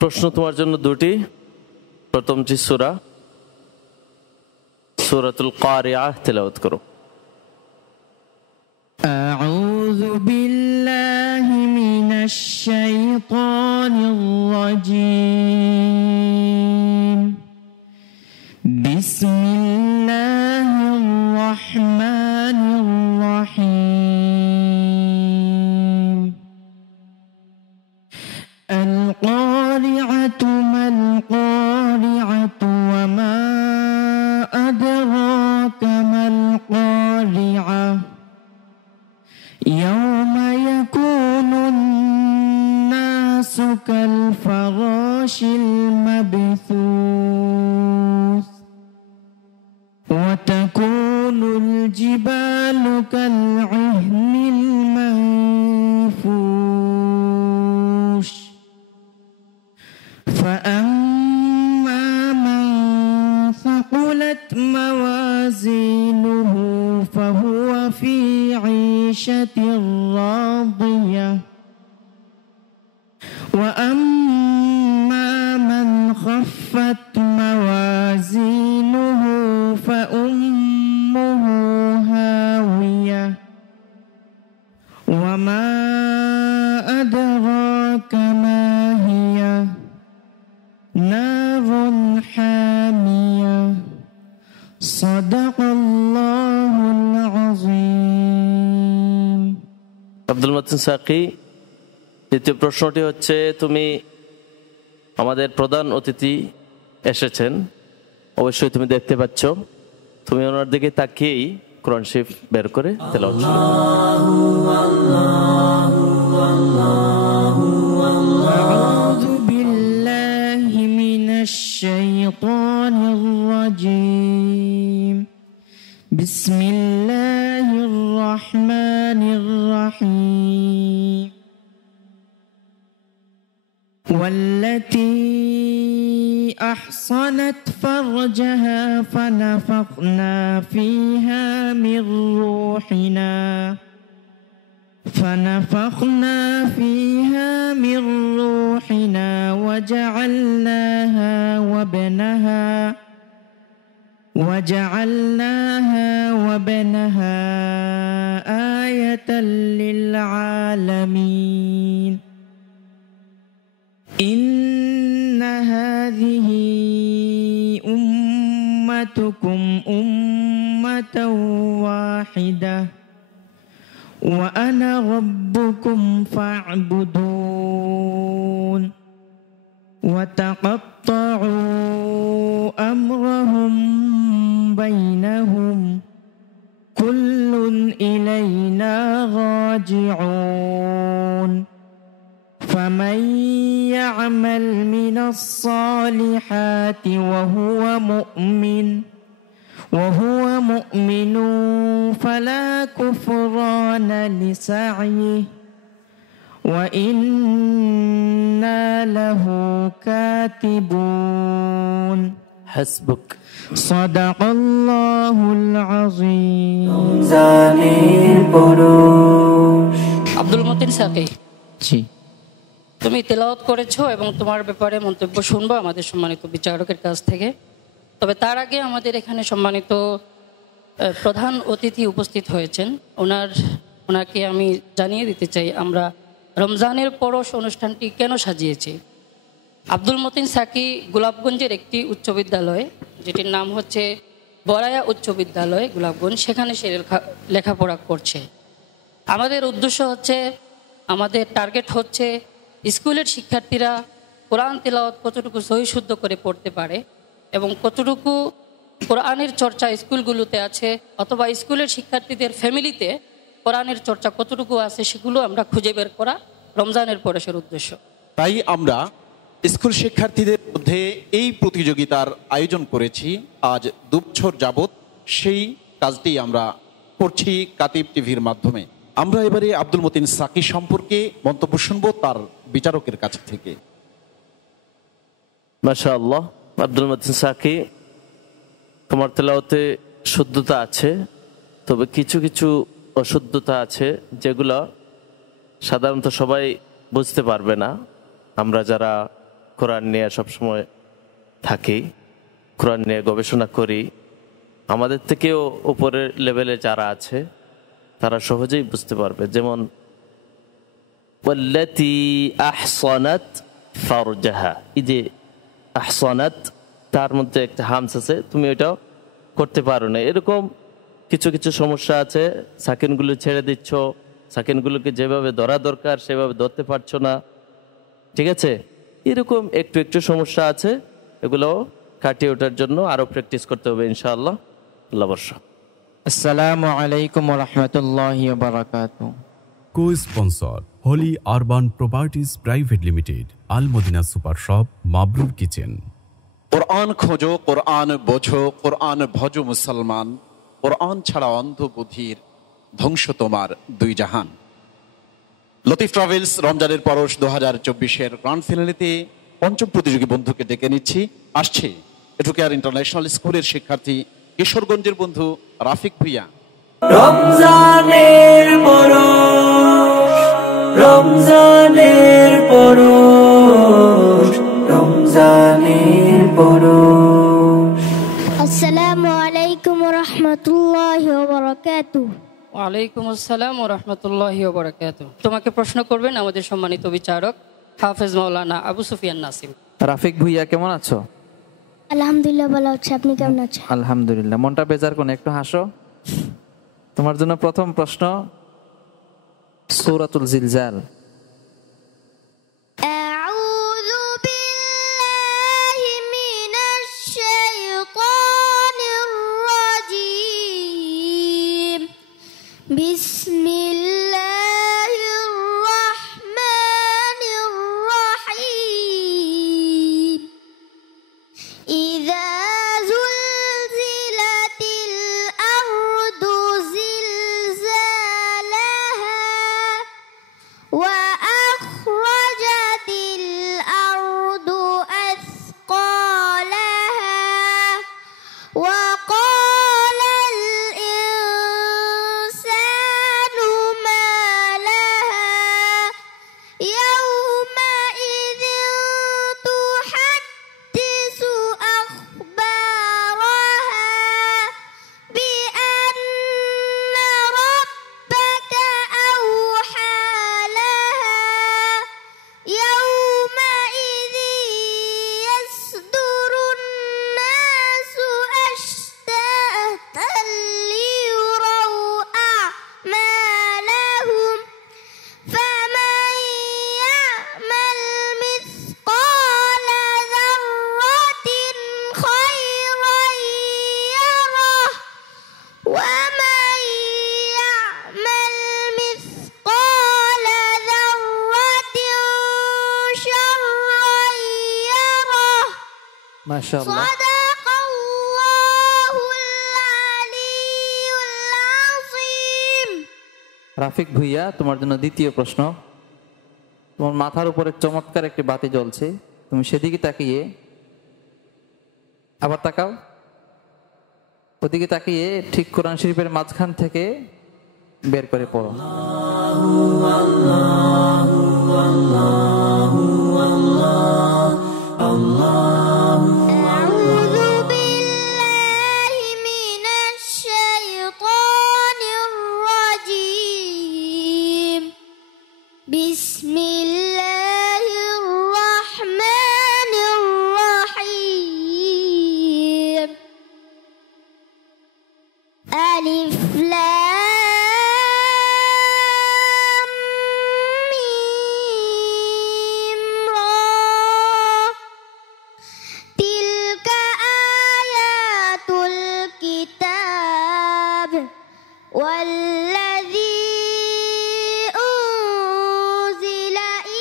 প্রশ্ন তোমার জন্য দুটি। প্রথম যে সূরাতুল কারিআহ তেলাওয়াত করো। আউযু বিল্লাহি মিনাশ শাইতানির রাজীম। বিসমিল্লাহির রহমানির রহিম। আল কারিআতু মাল কারিআতু ওয়া মা আদরাকা মাল কারিআহ। ইয়াওমা ইয়াকুনুন নাসু কাল ফারাশিল মাবথুস ওয়া তাকুনুল জিবালু কাল ইহনিল মানফুশ। فأما من ثقلت موازينه فهو في عيشة راضية وأما من خفت موازينه فأمه هاوية وما أدراك ما هي نار حامية صدق الله العظيم। আব্দুল মতিন সাকি, দ্বিতীয় প্রশ্নটি হচ্ছে, তুমি আমাদের প্রধান অতিথি এসেছেন, অবশ্যই তুমি দেখতে পাচ্ছ, তুমি ওনার দিকে তাকিয়েই কোরআন শরীফ বের করে তেলাওয়াত শুরু করব। আউযু বিল্লাহি মিনাশ শাইতানির রাজীম। বিসমিল্লাহির রহমানির রহিম। والتي أحصنت فرجها فنفخنا فيها من روحنا وجعلناها وابنها آية للعالمين. إن هذه أمتكم أمة واحدة وأنا ربكم فاعبدون. وتقطعوا أمرهم بينهم كل إلينا راجعون. فمن يعمل من الصالحات وهو مؤمن فلا كفران لسعيه وإنا له كاتبون. حسبك. صدق الله العظيم. আব্দুল মতিন সাকি, জি, তুমি তেলাওয়াত করেছো এবং তোমার ব্যাপারে মন্তব্য শুনবো আমাদের সম্মানিত বিচারকের কাছ থেকে। তবে তার আগে আমাদের এখানে সম্মানিত প্রধান অতিথি উপস্থিত হয়েছেন। ওনাকে আমি জানিয়ে দিতে চাই আমরা রমজানের পরশ অনুষ্ঠানটি কেন সাজিয়েছি। আব্দুল মতিন সাকি গোলাপগঞ্জের একটি উচ্চ বিদ্যালয়, যেটির নাম হচ্ছে বরায়া উচ্চ বিদ্যালয় গোলাপগঞ্জ, সেখানে সে লেখাপড়া করছে। আমাদের উদ্দেশ্য হচ্ছে, আমাদের টার্গেট হচ্ছে স্কুলের শিক্ষার্থীরা কোরআন তেলাওয়াত কতটুকু সহি শুদ্ধ করে পড়তে পারে এবং কতটুকু কোরআনের চর্চা স্কুলগুলোতে আছে অথবা স্কুলের শিক্ষার্থীদের ফ্যামিলিতে কোরআনের চর্চা কতটুকু আছে সেগুলো আমরা খুঁজে বের করা রমজানের পরশের উদ্দেশ্য। তাই আমরা স্কুল শিক্ষার্থীদের মধ্যে এই প্রতিযোগিতার আয়োজন করেছি আজ 2 বছর যাবৎ। সেই কাজটি আমরা করছি কাতিব টিভির মাধ্যমে। আমরা এবারে আব্দুল মতিন সাকি সম্পর্কে মন্তব্য শুনবো তার বিচারকের কাছ থেকে। মাশাআল্লাহ, আব্দুল মতিন সাকি, তোমার তেলাওয়াতে শুদ্ধতা আছে, তবে কিছু কিছু অশুদ্ধতা আছে যেগুলো সাধারণত সবাই বুঝতে পারবে না। আমরা যারা কোরআন নিয়ে সবসময় থাকি, কোরআন নিয়ে গবেষণা করি, আমাদের থেকেও উপরের লেভেলে যারা আছে তারা সহজেই বুঝতে পারবে। যেমন ওয়াল্লাতী আহসানাত ফারজাহা, এই যে আহসানাত, তার মধ্যে একটা হামস আছে, তুমি ওইটাও করতে পারো না। এরকম কিছু কিছু সমস্যা আছে। সাকিনগুলো ছেড়ে দিচ্ছ, সাকিনগুলোকে যেভাবে ধরা দরকার সেভাবে ধরতে পারছো না, ঠিক আছে? এরকম একটু একটু সমস্যা আছে, এগুলো কাটিয়ে ওঠার জন্য আরও প্র্যাকটিস করতে হবে ইনশাআল্লাহ। আল্লাহ বর্ষা। আসসালামু আলাইকুম ওয়া রাহমাতুল্লাহি ওয়া বারাকাতুহু। Cosponsor Holy Urban Properties Private Limited, Al Madina Super Shop, Mabrur Kitchen. কোরআন খোঁজো, কোরআন বোঝো, কোরআন ভজো মুসলমান, কোরআন ছাড়া অন্ধ বুদ্ধির ধ্বংস তোমার 2 জাহান। লতিফ ট্রাভেলস রমজানের পরশ 2024-এর গ্র্যান্ড ফিনালেতে 5ম প্রতিযোগী বন্ধুকে ডেকে নিচ্ছি। আসছে এটুকেয়ার ইন্টারন্যাশনাল স্কুলের শিক্ষার্থী কিশোরগঞ্জের বন্ধু রাফিক ভুইয়া। রমজানের পরশ, রমজানের পরশ, রমজানের পরশ। আসসালামু আলাইকুম ওয়া রাহমাতুল্লাহি ওয়া বারাকাতুহু। ওয়ালাইকুম আসসালাম ওয়া রাহমাতুল্লাহি ওয়া বারাকাতুহু। তোমাকে প্রশ্ন করবেন আমাদের সম্মানিত বিচারক হাফেজ মাওলানা আবু সুফিয়ান নাসিম। রাফিক ভুইয়া, কেমন আছো? আলহামদুলিল্লাহ ভালো আছি, আপনি কেমন আছেন? আলহামদুলিল্লাহ। মনটা বেজার কোন, একটু হাসো। তোমার জন্য প্রথম প্রশ্ন, সূরাতুল জিলজাল। আউযু বিল্লাহি মিনাশ শাইতানির রাজীম। বিসমিল্লাহির রহমানির রহিম ইযা যুলজিলাতিল আরদু জিলজালাহা ওয়া আখরাজাতিল আরদু আথকালাহা ওয়া ক্বালাল ইনসানু মা লাহা ইয়াওমাইযিন তুহাদ্দিসু আখবারাহা বিআন্না রাব্বাকা আওহা লাহা ইয়াওমাইযিন ইয়াসদুরুন নাসু আশতাতান লিয়ুরাউ আ'মালাহুম فمن يعمل مثقال ذرة خيرا يره ومن يعمل مثقال ذرة شرا يره মাশাআল্লাহ। صدق الله العلي العظيم। রাফিক ভুইয়া, তোমার জন্য দ্বিতীয় প্রশ্ন। তোমার মাথার উপরে চমৎকার একটি বাতি জ্বলছে, তুমি সেদিকে তাকিয়ে, আবার তাকাও, ওদিকে তাকিয়ে ঠিক কোরআন শরীফের মাঝখান থেকে বের করে পড়ো। أعوذ بالله من الشيطان الرجيم بسم الله الرحمن الرحيم ألف لام ميم را تلك آيات الكتاب والذي أنزل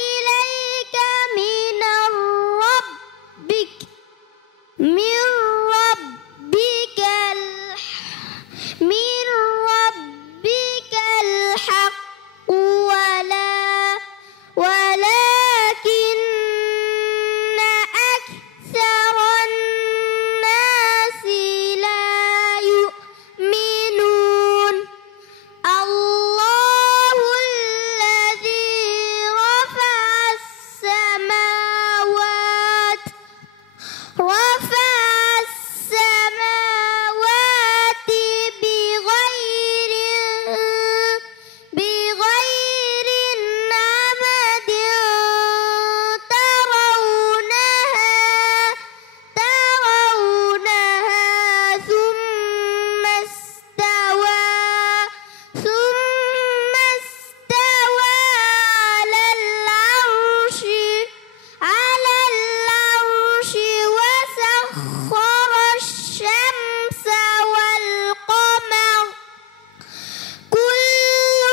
إليك من ربك الحق ولكن أكثر الناس لا يؤمنون الله الذي رفع السماوات بغير عمد ترونها ثم استوى على العرش وسخر الشمس والقمر كل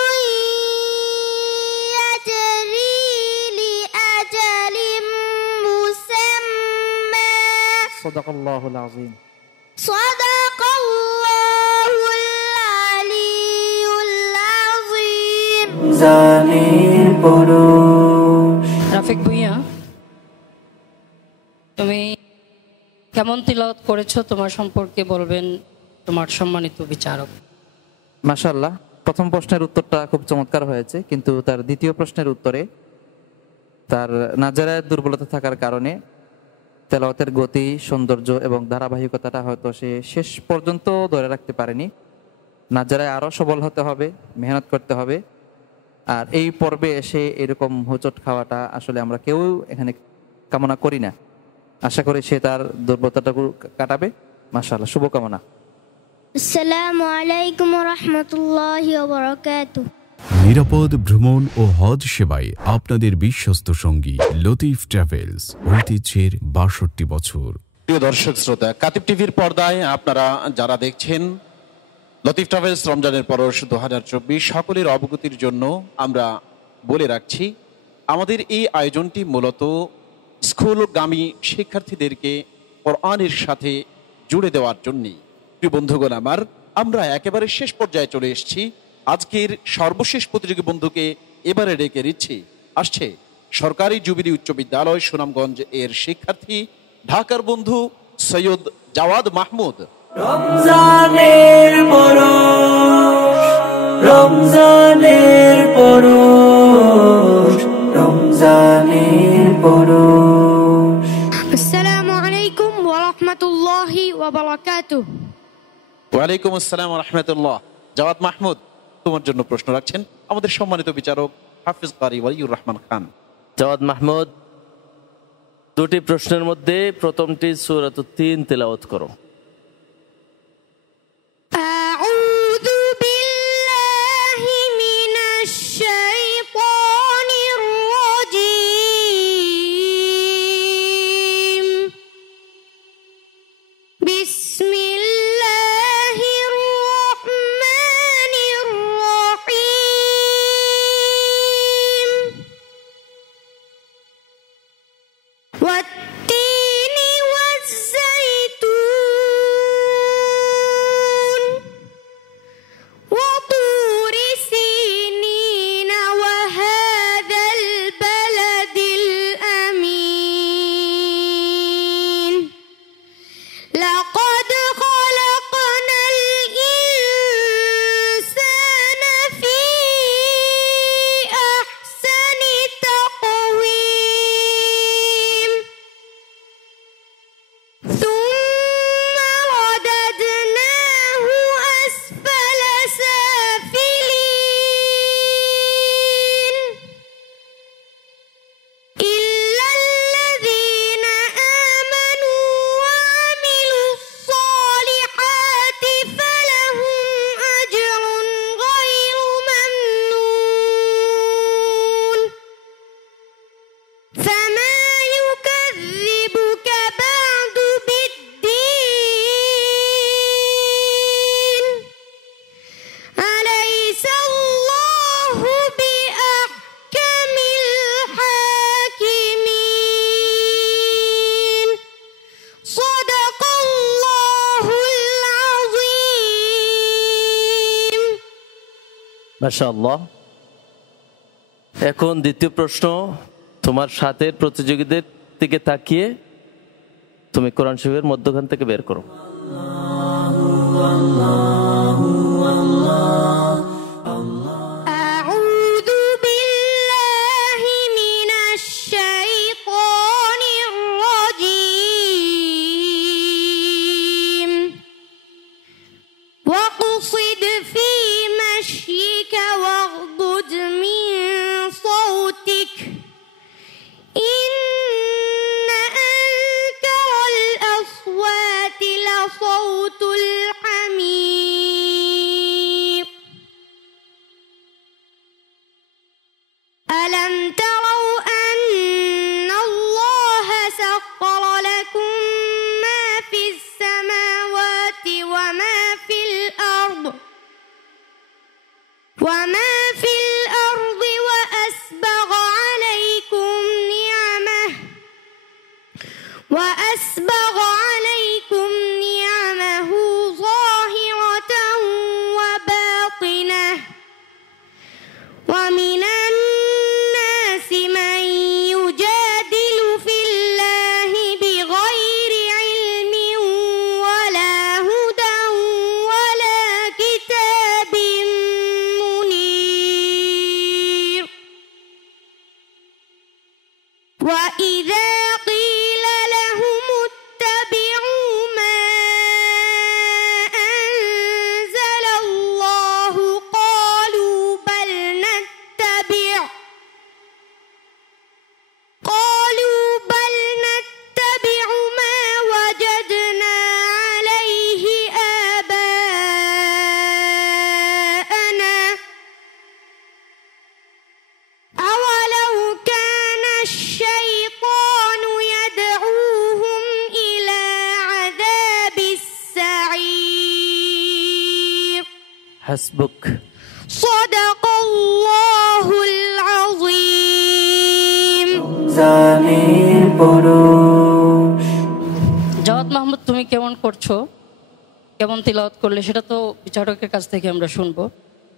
يجري لأجل مسمى صدق الله العظيم। صدق الله العلي العظيم। রমজানের পরশ রাফিক ভুইয়া, তুমি কেমন তিলাওয়াত করেছো তোমার সম্পর্কে বলবেন তোমার সম্মানিত বিচারক। মাশাআল্লাহ, প্রথম প্রশ্নের উত্তরটা খুব চমৎকার হয়েছে, কিন্তু তার দ্বিতীয় প্রশ্নের উত্তরে তার নাজারায়ের দুর্বলতা থাকার কারণে তেলাওয়াতের গতি, সৌন্দর্য এবং ধারাবাহিকতাটা হয়তো সে শেষ পর্যন্ত ধরে রাখতে পারেনি। নাজারায় আরও সবল হতে হবে, মেহনত করতে হবে। আর এই পর্বে এসে এরকম হোঁচট খাওয়াটা আসলে আমরা কেউ এখানে কামনা করি না। আশা করি সে তার দুর্বলতাটুকু কাটাবে। মাশাআল্লাহ, শুভকামনা। আসসালামু আলাইকুম ওয়া রাহমাতুল্লাহি ওয়া বারাকাতুহু। নিরাপদ ভ্রমণ ও হজ সেবায় আপনাদের বিশ্বস্ত সঙ্গী লতিফ ট্রাভেলস, ঐতিহ্যের ৬২ বছর। প্রিয় দর্শক শ্রোতা, কাতিব টিভির পর্দায় আপনারা যারা দেখছেন লতিফ ট্রাভেলস রমজানের পরশ 2024 সকলের অবগতির জন্য আমরা বলে রাখছি, আমাদের এই আয়োজনটি মূলত স্কুলগামী শিক্ষার্থীদেরকে কোরআনের সাথে জুড়ে দেওয়ার জন্যই। প্রিয় বন্ধুগণ আমার, আমরা একেবারে শেষ পর্যায়ে চলে এসেছি। আজকের সর্বশেষ প্রতিযোগী বন্ধুকে এবারে ডেকে নিচ্ছি। আসছে সরকারি জুবিলি উচ্চ বিদ্যালয় সুনামগঞ্জ এর শিক্ষার্থী ঢাকার বন্ধু সৈয়দ জাওয়াদ মাহমুদ। রমজানের পরশ, রমজানের পরশ, রমজানের পরশ। আসসালামু আলাইকুম ওয়া রাহমাতুল্লাহি ওয়া বারাকাতুহু। ওয়ালাইকুম আসসালাম ওয়া রাহমাতুল্লাহ। জাওয়াদ মাহমুদ, তোমার জন্য প্রশ্ন রাখছেন আমাদের সম্মানিত বিচারক হাফিজ কারি ওয়ালিউর রহমান খান। জাওয়াদ মাহমুদ, দুটি প্রশ্নের মধ্যে প্রথমটি সূরাতুত তিন তেলাওয়াত করো। আউযু বিল্লাহি মিনাশ শাইতানির রাজীম। বিসমিল্লাহির রাহমানির রাহিম। والتين والزيتون وطور سينين وهذا البلد الأمين لقد خلقنا الإنسان في أحسن تقويم ثم رددناه أسفل سافلين إلا الذين آمنوا وعملوا الصالحات فلهم أجر غير ممنون فما يكذبك بعد بالدين أليس الله بأحكم الحاكمين صدق الله العظيم। মাশাআল্লাহ। এখন দ্বিতীয় প্রশ্ন, তোমার সাথের প্রতিযোগীদের দিকে তাকিয়ে তুমি কোরআন শরীফের মধ্যখান থেকে বের করো। أعوذ بالله من الشيطان الرجيم واقصد في مشيك واغضض من صوتك إن أنكر الأصوات لصوت الحمير ألم تروا أن الله سخر لكم ما في السماوات وما في الأرض وأسبغ عليكم نعمه ظاهرة وباطنة ومن الناس من يجادل في الله بغير علم ولا هدى ولا كتاب منير হাসবুক। সাদাকাল্লাহুল আযীম। রমজানের পরশ। জাওয়াদ মাহমুদ, তুমি কেমন করছো, কেমন তিলাওয়াত করলে সেটা তো বিচারকের কাছ থেকে আমরা শুনবো।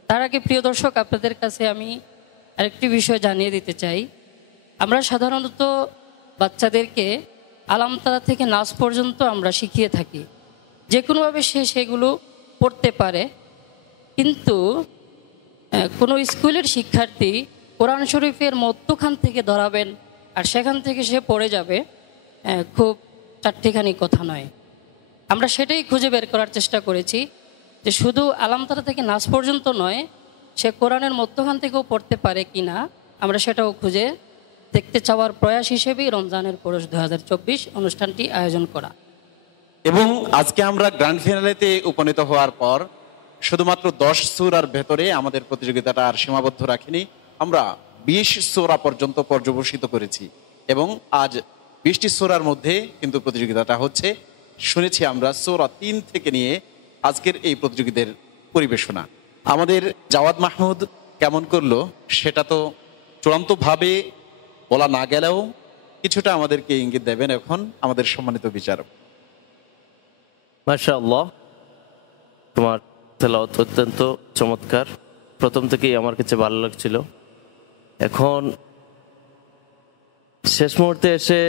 তার আগে প্রিয় দর্শক, আপনাদের কাছে আমি আরেকটি বিষয় জানিয়ে দিতে চাই। আমরা সাধারণত বাচ্চাদেরকে আলামতারা থেকে নাস পর্যন্ত আমরা শিখিয়ে থাকি, যে কোনোভাবে সে সেগুলো পড়তে পারে। কিন্তু কোনো স্কুলের শিক্ষার্থী কোরআন শরীফের মধ্যখান থেকে ধরাবেন আর সেখান থেকে সে পড়ে যাবে, খুব চারটিখানি কথা নয়। আমরা সেটাই খুঁজে বের করার চেষ্টা করেছি যে শুধু আলামতারা থেকে নাস পর্যন্ত নয়, সে কোরআনের মধ্যখান থেকেও পড়তে পারে কি না, আমরা সেটাও খুঁজে দেখতে চাওয়ার প্রয়াস হিসেবেই রমজানের পরশ 2024 অনুষ্ঠানটি আয়োজন করা। এবং আজকে আমরা গ্র্যান্ড ফিনালেতে উপনীত হওয়ার পর শুধুমাত্র 10 সূরার ভেতরে আমাদের প্রতিযোগিতাটা আর সীমাবদ্ধ রাখিনি, আমরা 20 সূরা পর্যন্ত পর্যবসিত করেছি। এবং আজ 20টি সূরার মধ্যে কিন্তু প্রতিযোগিতাটা হচ্ছে। শুনেছি আমরা সূরা 3 থেকে নিয়ে আজকের এই প্রতিযোগীদের পরিবেশনা। আমাদের জাওয়াদ মাহমুদ কেমন করলো সেটা তো চূড়ান্তভাবে বলা না গেলেও কিছুটা আমাদেরকে ইঙ্গিত দেবেন এখন আমাদের সম্মানিত বিচারক। মাশাআল্লাহ, তোমার তেলাওয়াত অত্যন্ত চমৎকার। প্রথম থেকেই আমার কাছে ভালো লাগছিল। এখন শেষ মুহূর্তে এসে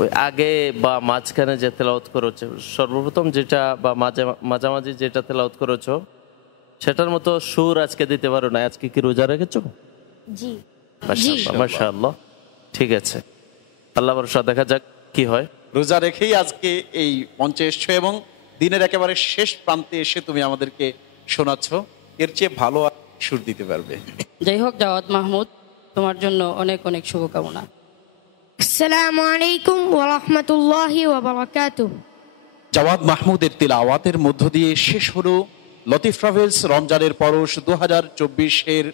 ওই আগে বা মাঝখানে যে তেলাওয়াত করেছো, সর্বপ্রথম যেটা বা মাঝামাঝি যেটা তেলাওয়াত করেছো সেটার মতো সুর আজকে দিতে পারো না। আজকে কি রোজা রেখেছো? জি। মাশাআল্লাহ, ঠিক আছে, আল্লাহ ভরসা, দেখা যাক কি হয়। রোজা রেখেই আজকে এই মঞ্চে এসছো এবং দিনের একেবারে শেষ প্রান্তে এসে তুমি আমাদেরকে শোনাচ্ছ, এর চেয়ে ভালো আর সুর দিতে পারবে। যাই হোক জাওয়াদ মাহমুদ, তোমার জন্য অনেক অনেক শুভকামনা। আসসালামু আলাইকুম ওয়া রাহমাতুল্লাহি ওয়া বারাকাতুহু। জাওয়াদ মাহমুদের তিলাওয়াতের মধ্য দিয়ে শেষ হলো লতিফ ট্রাভেলস রমজানের পরশ 2024-এর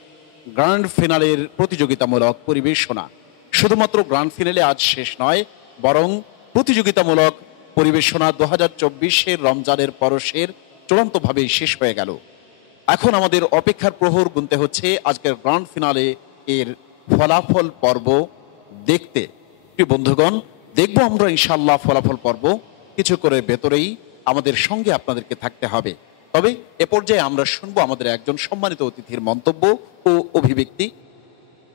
গ্র্যান্ড ফিনালের প্রতিযোগিতামূলক পরিবেশনা। শুধুমাত্র গ্র্যান্ড ফিনালে আজ শেষ নয়, বরং প্রতিযোগিতামূলক পরিবেশনা 2024-এর রমজানের পরশের চূড়ান্তভাবেই শেষ হয়ে গেল। এখন আমাদের অপেক্ষার প্রহর গুনতে হচ্ছে আজকের গ্র্যান্ড ফিনালে এর ফলাফল পর্ব দেখতে। প্রিয় বন্ধুগণ, দেখব আমরা ইনশাআল্লাহ ফলাফল পর্ব। কিছু করে ভেতরেই আমাদের সঙ্গে আপনাদেরকে থাকতে হবে। তবে এ পর্যায়ে আমরা শুনবো আমাদের একজন সম্মানিত অতিথির মন্তব্য ও অভিব্যক্তি।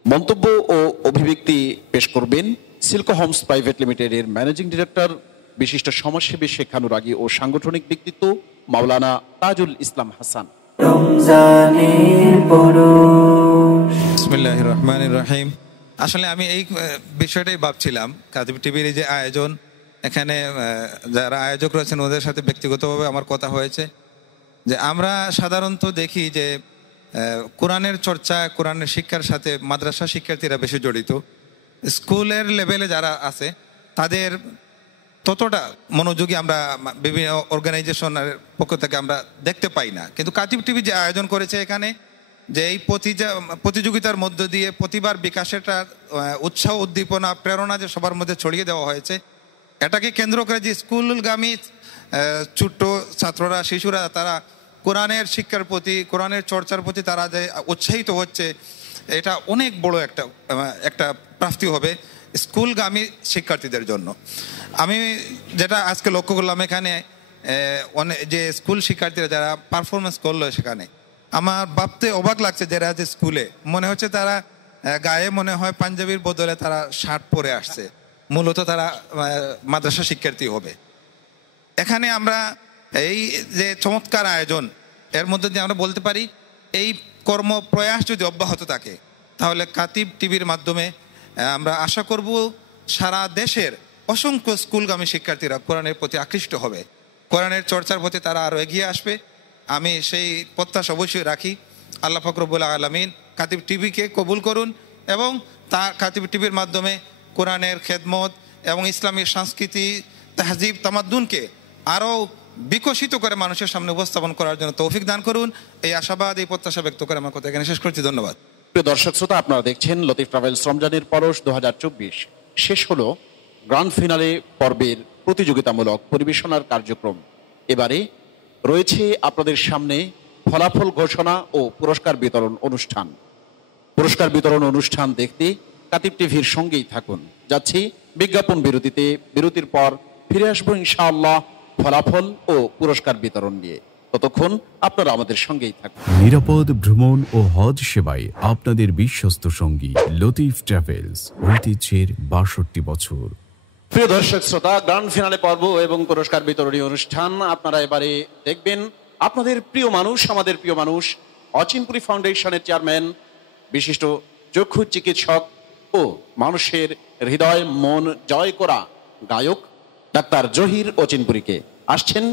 মন্তব্য ও অভিব্যক্তি পেশ করবেন সিল্কো হোমস প্রাইভেট লিমিটেডের ম্যানেজিং ডিরেক্টর, বিশিষ্ট সমাজসেবী, শিক্ষানুরাগী ও সাংগঠনিক ব্যক্তিত্ব মাওলানা তাজুল ইসলাম হাসান। রমজানের পরশ। বিসমিল্লাহির রহমানির রহিম। আসলে আমি এই বিষয়টাই ভাবছিলাম, কাতিব টিভির যে আয়োজন, এখানে যারা আয়োজক রয়েছেন ওদের সাথে ব্যক্তিগতভাবে আমার কথা হয়েছে যে আমরা সাধারণত দেখি যে কোরআনের চর্চা, কোরআনের শিক্ষার সাথে মাদ্রাসা শিক্ষার্থীরা বেশি জড়িত। স্কুলের লেভেলে যারা আছে তাদের ততটা মনোযোগী আমরা বিভিন্ন অর্গানাইজেশনের পক্ষ থেকে আমরা দেখতে পাই না। কিন্তু কাতিব টিভি যে আয়োজন করেছে এখানে, যে এই প্রতিযোগিতার মধ্য দিয়ে প্রতিবার বিকাশেরটা উৎসাহ, উদ্দীপনা, প্রেরণা যে সবার মধ্যে ছড়িয়ে দেওয়া হয়েছে, এটাকে কেন্দ্র করে যে স্কুলগামী ছোট্ট ছাত্ররা, শিশুরা তারা কোরআনের শিক্ষার প্রতি, কোরআনের চর্চার প্রতি তারা যে উৎসাহিত হচ্ছে, এটা অনেক বড় একটা প্রাপ্তি হবে স্কুলগামী শিক্ষার্থীদের জন্য। আমি যেটা আজকে লক্ষ্য করলাম এখানে যে স্কুল শিক্ষার্থীরা যারা পারফরমেন্স করলো সেখানে, আমার ভাবতে অবাক লাগছে যারা যে স্কুলে মনে হচ্ছে তারা গায়ে মনে হয় পাঞ্জাবির বদলে তারা শার্ট পরে আসছে, মূলত তারা মাদ্রাসা শিক্ষার্থী হবে। এখানে আমরা এই যে চমৎকার আয়োজন, এর মধ্যে দিয়ে আমরা বলতে পারি এই কর্মপ্রয়াস যদি অব্যাহত থাকে তাহলে কাতিব টিভির মাধ্যমে আমরা আশা করব সারা দেশের অসংখ্য স্কুলগামী শিক্ষার্থীরা কোরআনের প্রতি আকৃষ্ট হবে, কোরআনের চর্চার প্রতি তারা আরও এগিয়ে আসবে। আমি সেই প্রত্যাশা অবশ্যই রাখি। আল্লাহ পাক রব্বুল আলামিন কাতিব টিভিকে কবুল করুন এবং তার কাতিব টিভির মাধ্যমে কোরআনের খেদমত এবং ইসলামী সংস্কৃতি, তাহজিব, তামাদ্দুনকে আরও বিকশিত করে মানুষের সামনে উপস্থাপন করার জন্য তৌফিক দান করুন। এই আশাবাদ, এই প্রত্যাশা ব্যক্ত করে আমার কথা এখানে শেষ করছি। ধন্যবাদ। প্রিয় দর্শক শ্রোতা, আপনারা দেখছেন লতিফ ট্রাভেলস রমজানের পরশ 2024। শেষ হলো গ্র্যান্ড ফিনালে পর্বের প্রতিযোগিতামূলক পরিবেশনার কার্যক্রম। এবারে রয়েছে আপনাদের সামনে ফলাফল ঘোষণা ও পুরস্কার বিতরণ অনুষ্ঠান। পুরস্কার বিতরণ অনুষ্ঠান দেখতে কাতিব টিভির সঙ্গেই থাকুন। যাচ্ছি বিজ্ঞাপন বিরতিতে। বিরতির পর ফিরে আসবো ইনশাআল্লাহ ফলাফল ও পুরস্কার বিতরণ নিয়ে। ততক্ষণ আপনারা আমাদের সঙ্গেই থাকুন। নিরাপদ ভ্রমণ ও হজ সেবায় আপনাদের বিশ্বস্ত সঙ্গী লতিফ ট্রাভেলস, ঐতিহ্যের 62 বছর। প্রিয় দর্শক শ্রোতা, গ্র্যান্ড ফিনালে পর্ব এবং পুরস্কার বিতরণী অনুষ্ঠান আপনারা এবারে দেখবেন। আপনাদের প্রিয় মানুষ, আমাদের প্রিয় মানুষ, অচিনপুরি ফাউন্ডেশনের চেয়ারম্যান, বিশিষ্ট চক্ষু চিকিৎসক ও মানুষের হৃদয় মন জয় করা গায়ক ডাক্তার জহির অচিনপুরীকে আসছেন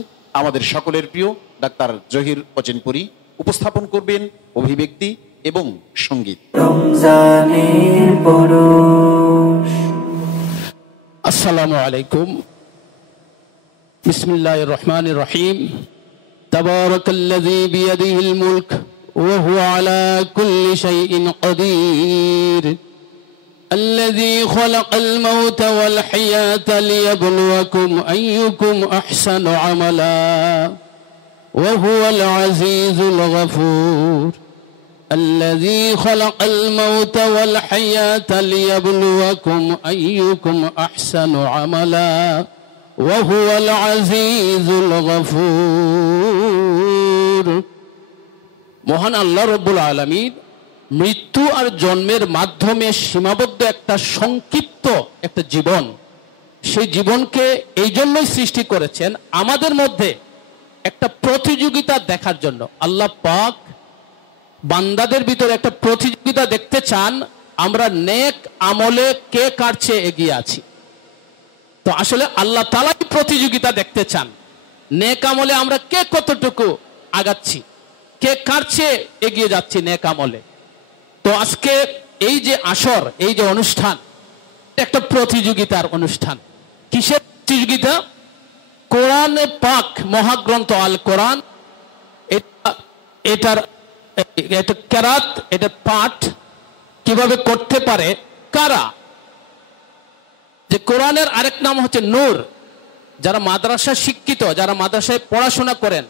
আমাদের সকলের প্রিয় ডাক্তার জহির অচিনপুরী উপস্থাপন করবেন অভিব্যক্তি এবং সঙ্গীত। রমজানের পরশ। আসসালামু আলাইকুম। বিসমিল্লাহির রহমানির রহিম। তাবারাকাল্লাযী বিয়াদিহিল মুলক ওয়া হুয়া আলা কুল্লি শাইইন কাদির। الذي خلق الموت والحياة ليبلوكم أيكم أحسن عملا وهو العزيز الغفور. الذي خلق الموت والحياة ليبلوكم أيكم أحسن عملا وهو العزيز الغفور. মহান আল্লাহ রব্বুল আলামিন মৃত্যু আর জন্মের মাধ্যমে সীমাবদ্ধ একটা সংক্ষিপ্ত একটা জীবন, সেই জীবনকে এই জন্যই সৃষ্টি করেছেন আমাদের মধ্যে একটা প্রতিযোগিতা দেখার জন্য। আল্লাহ পাক বান্দাদের ভিতরে একটা প্রতিযোগিতা দেখতে চান, আমরা নেক আমলে কে কার চেয়ে এগিয়ে আছি। তো আসলে আল্লাহ তাআলাই প্রতিযোগিতা দেখতে চান, নেক আমলে আমরা কে কতটুকু আগাচ্ছি, কে কার চেয়ে এগিয়ে যাচ্ছি নেক আমলে। তো আজকে এই যে আসর, এই যে অনুষ্ঠান, একটা প্রতিযোগিতার অনুষ্ঠান। কিসের প্রতিযোগিতা? কোরআনে পাক মহাগ্রন্থ আল কোরআন, এটার কেরাত, এটার পাঠ কিভাবে করতে পারে কারা। যে কোরআনের আরেক নাম হচ্ছে নূর। যারা মাদ্রাসা শিক্ষিত, যারা মাদ্রাসায় পড়াশোনা করেন,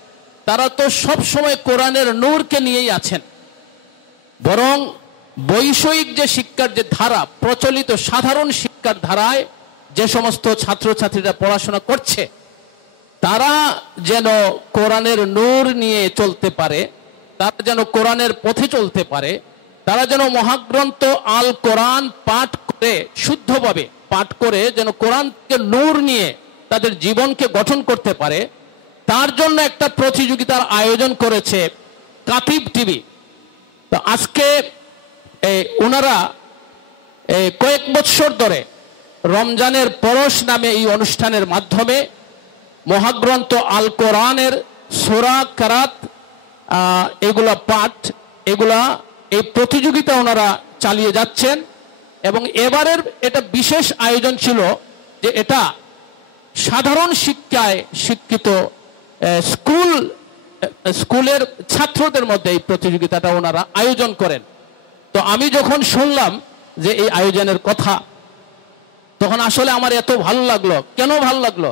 তারা তো সব সময় কোরআনের নূরকে নিয়েই আছেন। বরং বৈষয়িক যে শিক্ষার যে ধারা, প্রচলিত সাধারণ শিক্ষার ধারায় যে সমস্ত ছাত্রছাত্রীরা পড়াশোনা করছে, তারা যেন কোরআনের নূর নিয়ে চলতে পারে, তারা যেন কোরআনের পথে চলতে পারে, তারা যেন মহাগ্রন্থ আল কোরআন পাঠ করে, শুদ্ধভাবে পাঠ করে যেন কোরআনকে নূর নিয়ে তাদের জীবনকে গঠন করতে পারে, তার জন্য একটা প্রতিযোগিতার আয়োজন করেছে কাতিব টিভি। তো আজকে ওনারা কয়েক বছর ধরে রমজানের পরশ নামে এই অনুষ্ঠানের মাধ্যমে মহাগ্রন্থ আল কোরআনের সূরা কেরাত, এগুলা পাঠ, এগুলা এই প্রতিযোগিতা ওনারা চালিয়ে যাচ্ছেন। এবং এবারের এটা বিশেষ আয়োজন ছিল যে এটা সাধারণ শিক্ষায় শিক্ষিত স্কুলের ছাত্রদের মধ্যে এই প্রতিযোগিতাটা ওনারা আয়োজন করেন। তো আমি যখন শুনলাম যে এই আয়োজনের কথা, তখন আসলে আমার এত ভালো লাগলো। কেন ভালো লাগলো?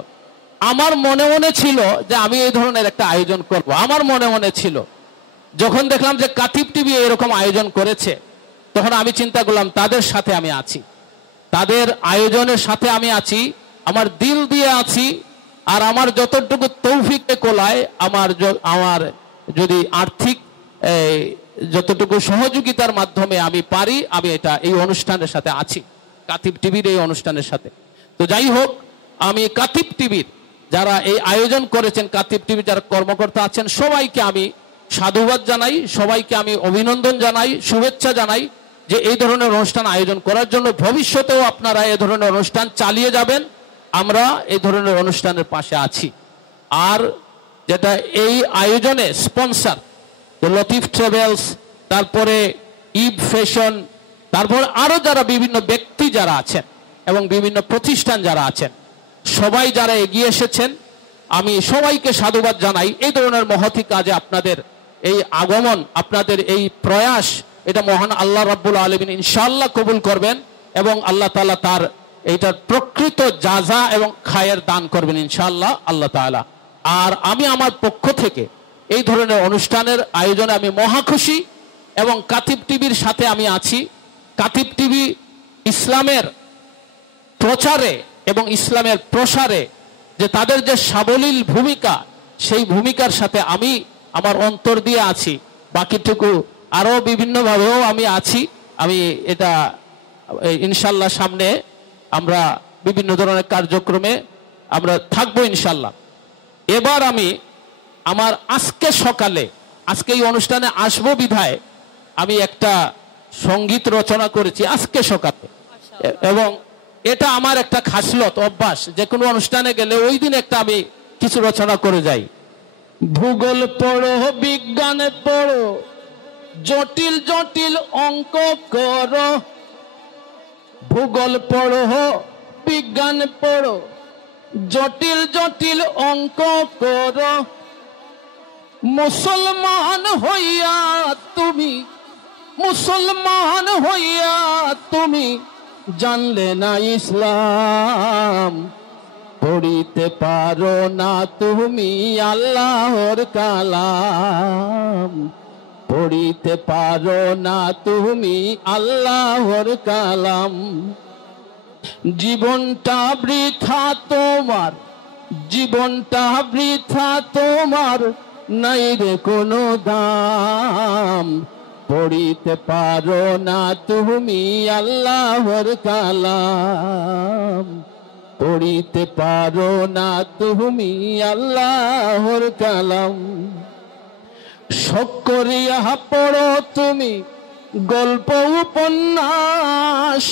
আমার মনে মনে ছিল যে আমি এই ধরনের একটা আয়োজন করব। আমার মনে মনে ছিল, যখন দেখলাম যে কাতিব টিভি এরকম আয়োজন করেছে, তখন আমি চিন্তা করলাম তাদের সাথে আমি আছি, তাদের আয়োজনের সাথে আমি আছি, আমার দিল দিয়ে আছি। আর আমার যতটুকু তৌফিকে কোলায়, আমার যদি আর্থিক যতটুকু সহযোগিতার মাধ্যমে আমি পারি, আমি এটা এই অনুষ্ঠানের সাথে আছি, কাতিব টিভির এই অনুষ্ঠানের সাথে। তো যাই হোক, আমি কাতিব টিভির যারা এই আয়োজন করেছেন, কাতিব টিভির যারা কর্মকর্তা আছেন, সবাইকে আমি সাধুবাদ জানাই, সবাইকে আমি অভিনন্দন জানাই, শুভেচ্ছা জানাই যে এই ধরনের অনুষ্ঠান আয়োজন করার জন্য। ভবিষ্যতেও আপনারা এই ধরনের অনুষ্ঠান চালিয়ে যাবেন, আমরা এই ধরনের অনুষ্ঠানের পাশে আছি। আর যেটা এই আয়োজনে স্পন্সর, লতিফ ট্রাভেলস, তারপরে ইব ফ্যাশন, তারপর আরো যারা বিভিন্ন ব্যক্তি যারা আছেন এবং বিভিন্ন প্রতিষ্ঠান যারা আছেন, সবাই যারা এগিয়ে এসেছেন, আমি সবাইকে সাধুবাদ জানাই। এই ধরনের মহতি কাজে আপনাদের এই আগমন, আপনাদের এই প্রয়াস, এটা মহান আল্লাহ রাব্বুল আলামিন ইনশাআল্লাহ কবুল করবেন এবং আল্লাহ তাআলা তার এইটার প্রকৃত জাযা এবং খায়ের দান করবেন ইনশাআল্লাহ আল্লাহ তাআলা। আর আমি আমার পক্ষ থেকে এই ধরনের অনুষ্ঠানের আয়োজনে আমি মহা খুশি এবং কাতিব টিভির সাথে আমি আছি। কাতিব টিভি ইসলামের প্রচারে এবং ইসলামের প্রসারে যে তাদের যে সাবলীল ভূমিকা, সেই ভূমিকার সাথে আমি আমার অন্তর দিয়ে আছি। বাকিটুকু আরও বিভিন্নভাবেও আমি আছি। আমি এটা ইনশাল্লাহ সামনে আমরা বিভিন্ন ধরনের কার্যক্রমে আমরা থাকবো ইনশাল্লাহ। এবার আমি আমার আজকে সকালে আজকে এই অনুষ্ঠানে আসবো বিধায় আমি একটা সঙ্গীত রচনা করেছি আজকে সকালে, এবং এটা আমার একটা খাসলত অভ্যাস, যে কোনো অনুষ্ঠানে গেলে ওই দিন একটা আমি কিছু রচনা করে যাই। ভূগোল পড়ো, বিজ্ঞান পড়ো, জটিল জটিল অঙ্ক করো। ভূগোল পড়ো, বিজ্ঞান পড়ো, জটিল জটিল অঙ্ক করো। মুসলমান হইয়া তুমি, মুসলমান হইয়া তুমি জানলে না ইসলাম। পড়িতে পারো না তুমি আল্লাহর কালাম। পড়িতে পারো না তুমি আল্লাহর কালাম। জীবনটা বৃথা তোমার, জীবনটা বৃথা তোমার, নাই রে কোনো দাম। পড়িতে পারো না তুমি আল্লাহর কালাম। পড়িতে পারো না তুমি আল্লাহর কালাম। শখ করিয়া পড়ো তুমি গল্প উপন্যাস।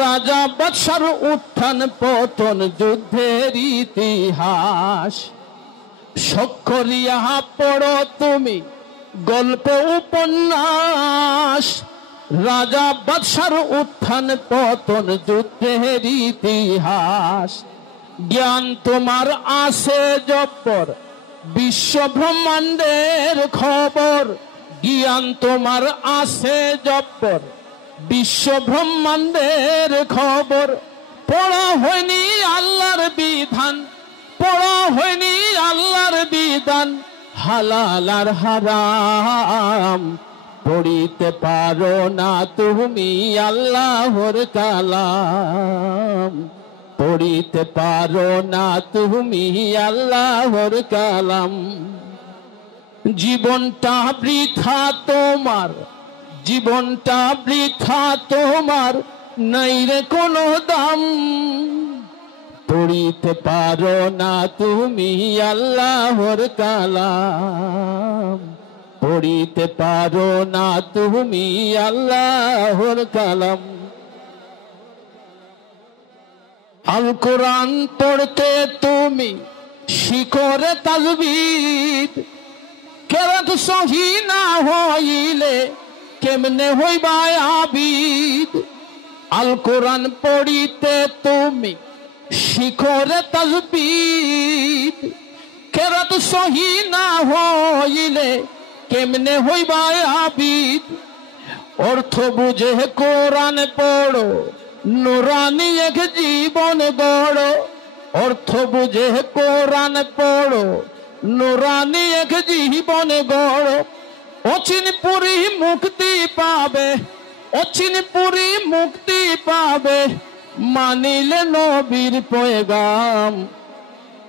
রাজা বাদশার উত্থান পতন যুদ্ধের ইতিহাস। শখ করিয়া পড়ো তুমি গল্প উপন্যাস। রাজা বাদশার উত্থান পতন যুদ্ধের ইতিহাস। জ্ঞান তোমার আছে জব্বর বিশ্ব ব্রহ্মাণ্ডের খবর। জ্ঞান তোমার আছে জব্বর বিশ্ব ব্রহ্মাণ্ডের খবর। পড়া হয়নি আল্লাহর বিধান, পড়া হয়নি আল্লাহর বিধান, হালাল আর হারাম। পড়িতে পারো না তুমি আল্লাহর কালাম। পড়িতে পারো না তুমি আল্লাহর কালাম। জীবনটা বৃথা তোমার, জীবনটা বৃথা তোমার, নাই রে কোনো দাম। পড়িতে পারো না তুমি আল্লাহর কালাম। পড়িতে পারো না তুমি আল্লাহর কালাম। আল কোরআন পড়তে তুমি শিখরে তাজবিদ। কেরাত সহি না হইলে কেমনে হইবা আবিদ। আল কোরআন পড়িতে তুমি শিখরে তাজবিদ। কেরাত সহি না হইলে কেমনে হইবা আবিদ। অর্থ বুঝে কোরআন পড়ো, নুরানি এক জীবন গড়ো। অর্থ বুঝে কোরআন পড়ো, নুরানি এক জীবন গড়ো। অচিনপুরি মুক্তি পাবে, অচিনপুরি মুক্তি পাবে, মানিলে নবীর পয়গাম।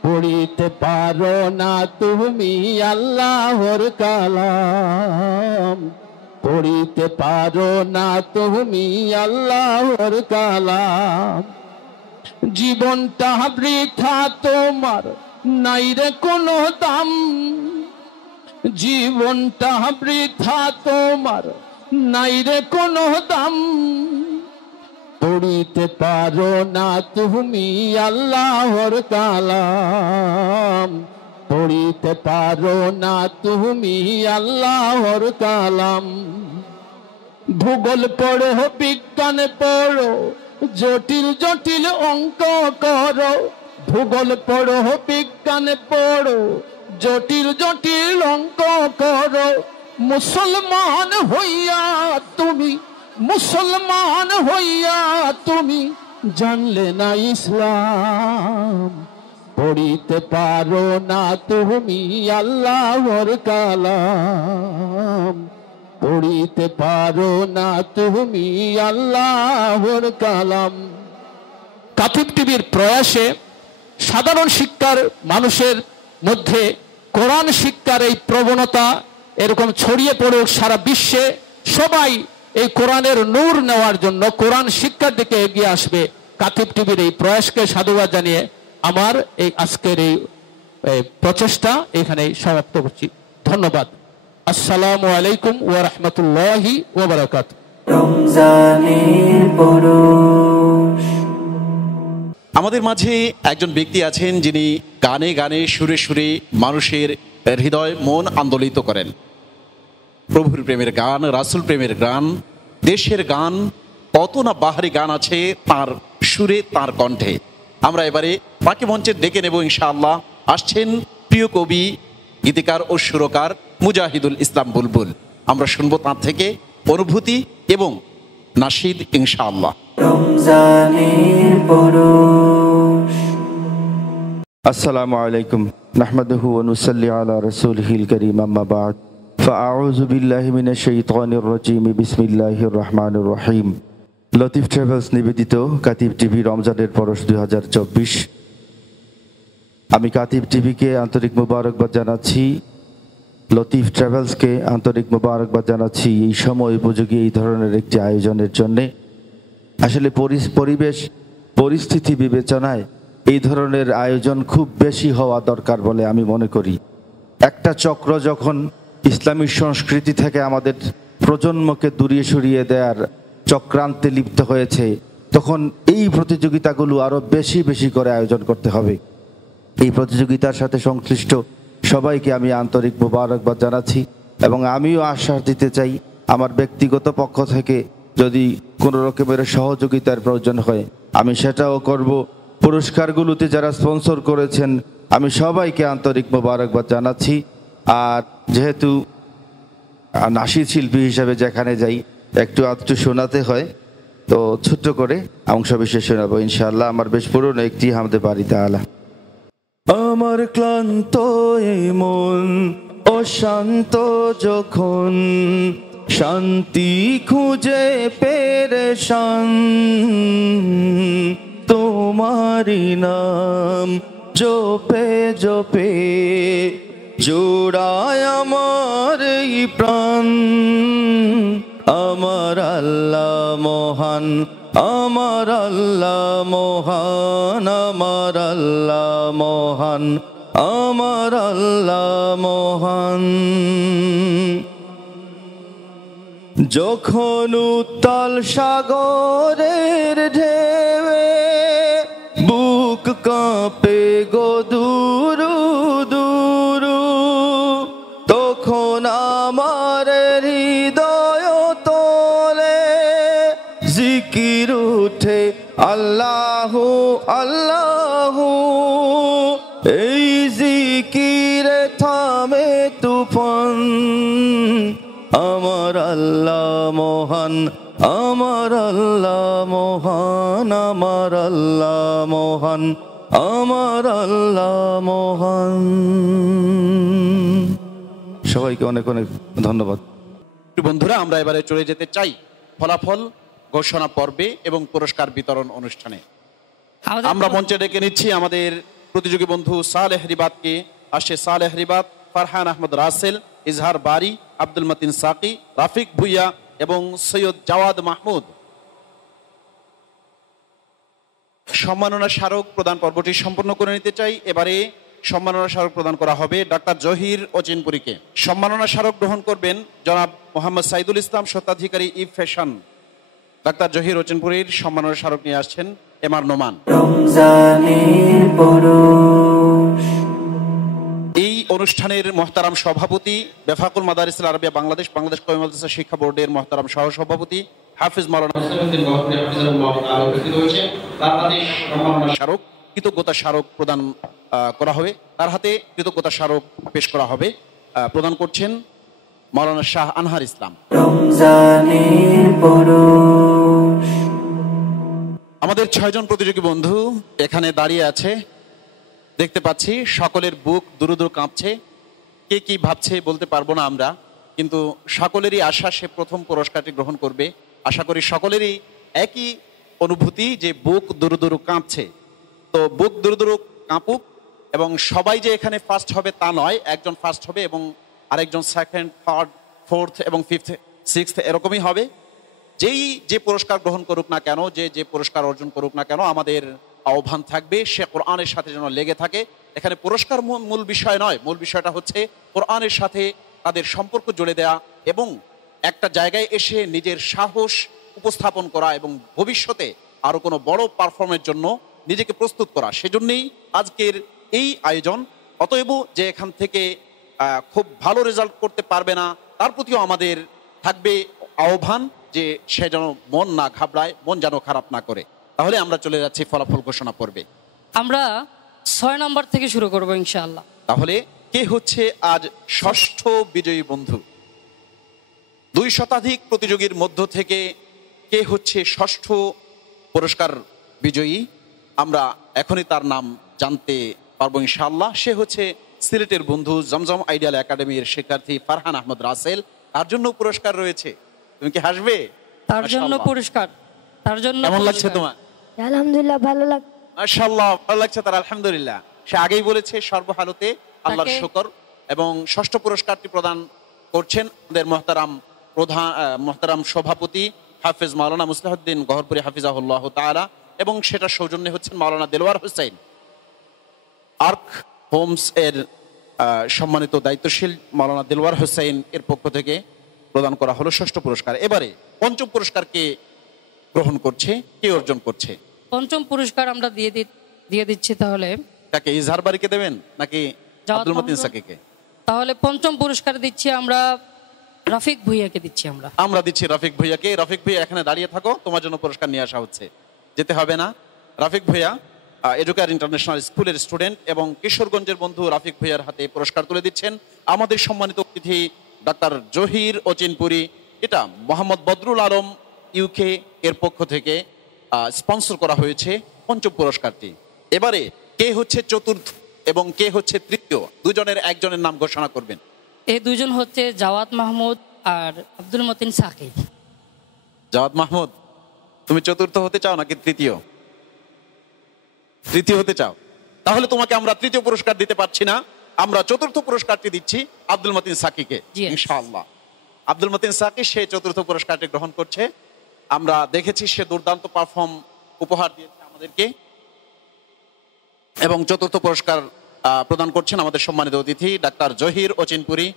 পড়িতে পারো না তুমি আল্লাহর কালাম। পড়িতে পারো না তুমি আল্লাহর কালাম। জীবনটা বৃথা তোমার, নাই রে কোনো দাম। জীবনটা বৃথা তোমার, নাই রে কোনো দাম। পড়িতে পারো না তুমি আল্লাহর কালাম। পড়িতে পারো না তুমি আল্লাহর কালাম। ভূগোল পড়ো, বিজ্ঞান পড়ো, জটিল জটিল অঙ্ক করো। ভূগোল পড়ো, বিজ্ঞান পড়ো, জটিল জটিল অঙ্ক করো। মুসলমান হইয়া তুমি, মুসলমান হইয়া তুমি জানলে না ইসলাম। পড়িতে পারো না তুমি আল্লাহর কালাম, পড়িতে পারো না তুমি আল্লাহর কালাম। কাতিব টিভির প্রয়াসে সাধারণ শিক্ষার মানুষের মধ্যে কোরআন শিক্ষার এই প্রবণতা এরকম ছড়িয়ে পড়ুক, সারা বিশ্বে সবাই এই কোরআনের নূর নেওয়ার জন্য কোরআন শিক্ষার দিকে এগিয়ে আসবে। কাতিব টিভির এই প্রয়াসকে সাধুবাদ জানিয়ে আমার এই আজকের এই প্রচেষ্টা এখানে সমাপ্ত করছি। ধন্যবাদ। আসসালামু আলাইকুম ওয়া রাহমাতুল্লাহি ওয়া বারাকাতুহু। রমজানের পরশ। আমাদের মাঝে একজন ব্যক্তি আছেন যিনি গানে গানে সুরে সুরে মানুষের হৃদয় মন আন্দোলিত করেন। প্রভুর প্রেমের গান, রাসূল প্রেমের গান, দেশের গান, কত না বাহারি গান আছে তার সুরে, তার কণ্ঠে। আমরা এবারে বাকি মঞ্চে ডেকে নেব ইনশাআল্লাহ। আসছেন প্রিয় কবি, গীতিকার ও সুরকার মুজাহিদুল ইসলাম বুলবুল। আমরা শুনবো তার থেকে অনুভূতি এবং নাশিদ ইনশাআল্লাহ। রমজানের পরশ। আসসালামু আলাইকুম নাহমাদুহু ওয়া নুসাল্লি আলা রাসূলিহিল কারীম, আম্মা বা'দ। ফাআউযু বিল্লাহি মিনাশ শাইতানির রাজীম, বিসমিল্লাহির রহমানির রহিম। লতিফ ট্রাভেলস নিবেদিত কাতিব টিভি রমজানের পরশ 2024। আমি কাতিব টিভিকে আন্তরিক মোবারকবাদ জানাচ্ছি, লতিফ ট্রাভেলসকে আন্তরিক মোবারকবাদ জানাচ্ছি এই সময় উপযোগী এই ধরনের একটি আয়োজনের জন্যে। আসলে পরিবেশ পরিস্থিতি বিবেচনায় এই ধরনের আয়োজন খুব বেশি হওয়া দরকার বলে আমি মনে করি। একটা চক্র যখন ইসলামী সংস্কৃতি থেকে আমাদের প্রজন্মকে দূরিয়ে সরিয়ে দেওয়ার চক্রান্তে লিপ্ত হয়েছে, তখন এই প্রতিযোগিতাগুলো আরও বেশি বেশি করে আয়োজন করতে হবে। এই প্রতিযোগিতার সাথে সংশ্লিষ্ট সবাইকে আমি আন্তরিক মোবারকবাদ জানাচ্ছি এবং আমিও আশ্বাস দিতে চাই আমার ব্যক্তিগত পক্ষ থেকে যদি কোনো রকমের সহযোগিতার প্রয়োজন হয় আমি সেটাও করব। পুরস্কারগুলোতে যারা স্পন্সর করেছেন আমি সবাইকে আন্তরিক মোবারকবাদ জানাচ্ছি। আর যেহেতু নাশিদ শিল্পী হিসাবে যেখানে যাই একটু আধটু শোনাতে হয়, তো ছোট্ট করে অংশ বিশেষ শোনাবো ইনশাআল্লাহ। আমার বেশ পুরনো একটি হামদে বাড়ি তাআলা। আমার ক্লান্ত এই মন অশান্ত যখন, শান্তি খুঁজে পেরেশান, তোমারি নাম জপে জপে জোড়ায় আমার এই প্রাণ। আমার আল্লাহ মহান, আমার আল্লাহ মহান, আমার আল্লাহ মহান, আমার আল্লাহ মহান। যখন উত্তাল সাগরের ঢেউয়ে বুক কাঁপে গো দুরু দুরু, তখন আমার হৃদয় তোলে জিকির উঠে আল্লাহু আল্লাহু। এই জিকিরে থামে তুফান। আমার আল্লাহ মহান, আমার আল্লাহ মহান, আমার আল্লাহ মহান, আমার আল্লাহ মহান। সবাইকে অনেক অনেক ধন্যবাদ। বন্ধুরা, আমরা এবারে চলে যেতে চাই ফলাফল ঘোষণা পর্বে এবং পুরস্কার বিতরণ অনুষ্ঠানে। আমরা মঞ্চে ডেকে নিচ্ছি আমাদের প্রতিযোগী বন্ধু সালেহ রিবাতকে। আসে সালেহ রিবাত, ফারহান আহমদ রাসেল, ইজহার বারি, আব্দুল মতিন সাকি, রাফিক ভুইয়া এবং সৈয়দ জাওয়াদ মাহমুদ। সম্মাননা স্মারক প্রদান পর্বটি সম্পন্ন করে নিতে চাই। এবারে সম্মাননা স্মারক প্রদান করা হবে ডাক্তার জহির অচিনপুরীকে। সম্মাননা স্মারক গ্রহণ করবেন জনাব মোহাম্মদ সাইদুল ইসলাম, স্বত্বাধিকারী ই ফ্যাশন। ডাক্তার জহির অচিনপুরীর সম্মাননা স্মারক নিয়ে আসছেন এমআর নোমান। রমজানের পরশ। এই অনুষ্ঠানের মহতারাম সভাপতি বেফাকুল মাদারিসুল আরবিয়া বাংলাদেশ, বাংলাদেশ কওমি মাদ্রাসা শিক্ষা বোর্ডের মহতারাম সহ সভাপতি হাফিজ মাওলানা স্মারক কৃতজ্ঞতা স্মারক প্রদান করা হবে। তার হাতে কৃতজ্ঞতা স্মারক পেশ করা হবে। প্রদান করছেন মাওলানা শাহ আনহার ইসলাম। রমজানের পরশ। আমাদের 6 জন প্রতিযোগী বন্ধু এখানে দাঁড়িয়ে আছে। দেখতে পাচ্ছি সকলের বুক দুরুদুরু কাঁপছে। কে কি ভাবছে বলতে পারবো না আমরা, কিন্তু সকলেরই আশা সে প্রথম পুরস্কারটি গ্রহণ করবে। আশা করি সকলেরই একই অনুভূতি যে বুক দুরুদুরু কাঁপছে। তো বুক দুরুদুরু কাঁপুক, এবং সবাই যে এখানে ফার্স্ট হবে তা নয়, একজন ফার্স্ট হবে এবং আরেকজন সেকেন্ড, থার্ড, ফোর্থ এবং ফিফথ, সিক্সথ এরকমই হবে। যেই যে পুরস্কার গ্রহণ করুক না কেন, যে পুরস্কার অর্জন করুক না কেন, আমাদের আহ্বান থাকবে সে কোরআনের সাথে যেন লেগে থাকে। এখানে পুরস্কার মূল বিষয় নয়, মূল বিষয়টা হচ্ছে কোরআনের সাথে তাদের সম্পর্ক জুড়ে দেয়া এবং একটা জায়গায় এসে নিজের সাহস উপস্থাপন করা এবং ভবিষ্যতে আরো কোনো বড় পারফর্মের জন্য নিজেকে প্রস্তুত করা। সেজন্যই আজকের এই আয়োজন। অতএব যে এখান থেকে খুব ভালো রেজাল্ট করতে পারবে না, তার প্রতিও আমাদের থাকবে আহ্বান যে সে যেন মন না ঘাবড়ায়, মন যেন খারাপ না করে। তাহলে আমরা চলে যাচ্ছি ফলাফল ঘোষণা পর্বে। আমরা 6 নম্বর থেকে শুরু করবো ইনশাআল্লাহ। তাহলে কে হচ্ছে আজ ষষ্ঠ বিজয়ী বন্ধু? 2 শতাধিক প্রতিযোগীর মধ্য থেকে কে হচ্ছে ষষ্ঠ পুরস্কার বিজয়ী? আমরা এখনই তার নাম জানতে পারবো ইনশাআল্লাহ। সে হচ্ছে সিলেটের বন্ধু, জমজম আইডিয়াল একাডেমির শিক্ষার্থী ফারহান আহমদ রাসেল। তার জন্য পুরস্কার রয়েছে। তুমি কি হাসবে? তার জন্য পুরস্কার, তার জন্য কেমন লাগছে তোমার? আলহামদুলিল্লাহ ভালো লাগ। মাশাআল্লাহ, ভালো লাগছে তার, আলহামদুলিল্লাহ। সে আগেই বলেছে সর্বহালতে আল্লাহর শুকর। এবং ষষ্ঠ পুরস্কারটি প্রদান করছেন আমাদের মহতারাম সভাপতি হাফেজ মাওলানা মুসলিহুদ্দিন গহরপুরি হাফিজাহুল্লাহ তাআলা, এবং সেটা সৌজন্যে হচ্ছেন মাওলানা দেলোয়ার হোসেন। আর্ক হোমস এর সম্মানিত দায়িত্বশীল মাওলানা দেলোয়ার হোসেন এর পক্ষ থেকে প্রদান করা হলো ষষ্ঠ পুরস্কার। এবারে পঞ্চম পুরস্কার কে গ্রহণ করছে, কে অর্জন করছে? পঞ্চম পুরস্কার আমরা দিয়ে দিচ্ছি। তাহলে কাকে, ইজহার বাড়িকে দেবেন নাকি আব্দুল মতিন সাকিকে? তাহলে পঞ্চম পুরস্কার দিচ্ছি আমরা রাফিক ভুইয়াকে দিচ্ছি। আমরা দিচ্ছি রাফিক ভুইয়াকে। রাফিক ভুইয়া এখানে দাঁড়িয়ে থাকো, তোমার জন্য পুরস্কার নিয়ে আসা হচ্ছে, যেতে হবে না। রাফিক ভুইয়া এডুকেয়ার ইন্টারন্যাশনাল স্কুলের স্টুডেন্ট এবং কিশোরগঞ্জের বন্ধু রাফিক ভুইয়ার হাতে পুরস্কার তুলে দিচ্ছেন আমাদের সম্মানিত অতিথি ডাক্তার জহির ওচিনপুরি। এটা মোহাম্মদ বদরুল আলম ইউকে এর পক্ষ থেকে স্পন্সর করা হয়েছে পঞ্চম পুরস্কারটি। এবারে কে হচ্ছে চতুর্থ এবং কে হচ্ছে তৃতীয়? দুজনের একজনের নাম ঘোষণা করবেন। এই দুজন হচ্ছে জাওয়াদ মাহমুদ আর আব্দুল মতিন সাকিব। জাওয়াদ মাহমুদ, তুমি চতুর্থ হতে চাও নাকি তৃতীয়? তৃতীয় হতে চাও? তাহলে তোমাকে আমরা তৃতীয় পুরস্কার দিতে পারছি না, আমরা চতুর্থ পুরস্কারটি দিচ্ছি আব্দুল মতিন সাকিকে ইনশাআল্লাহ। আব্দুল মতিন সাকি সে চতুর্থ পুরস্কারটি গ্রহণ করছে। আমরা দেখেছি সে দুর্দান্ত পারফর্ম উপহার দিয়েছে আমাদেরকে, এবং চতুর্থ পুরস্কার প্রদান করছেন আমাদের সম্মানিত অতিথি ডাক্তার জহির ওচিনপুরি।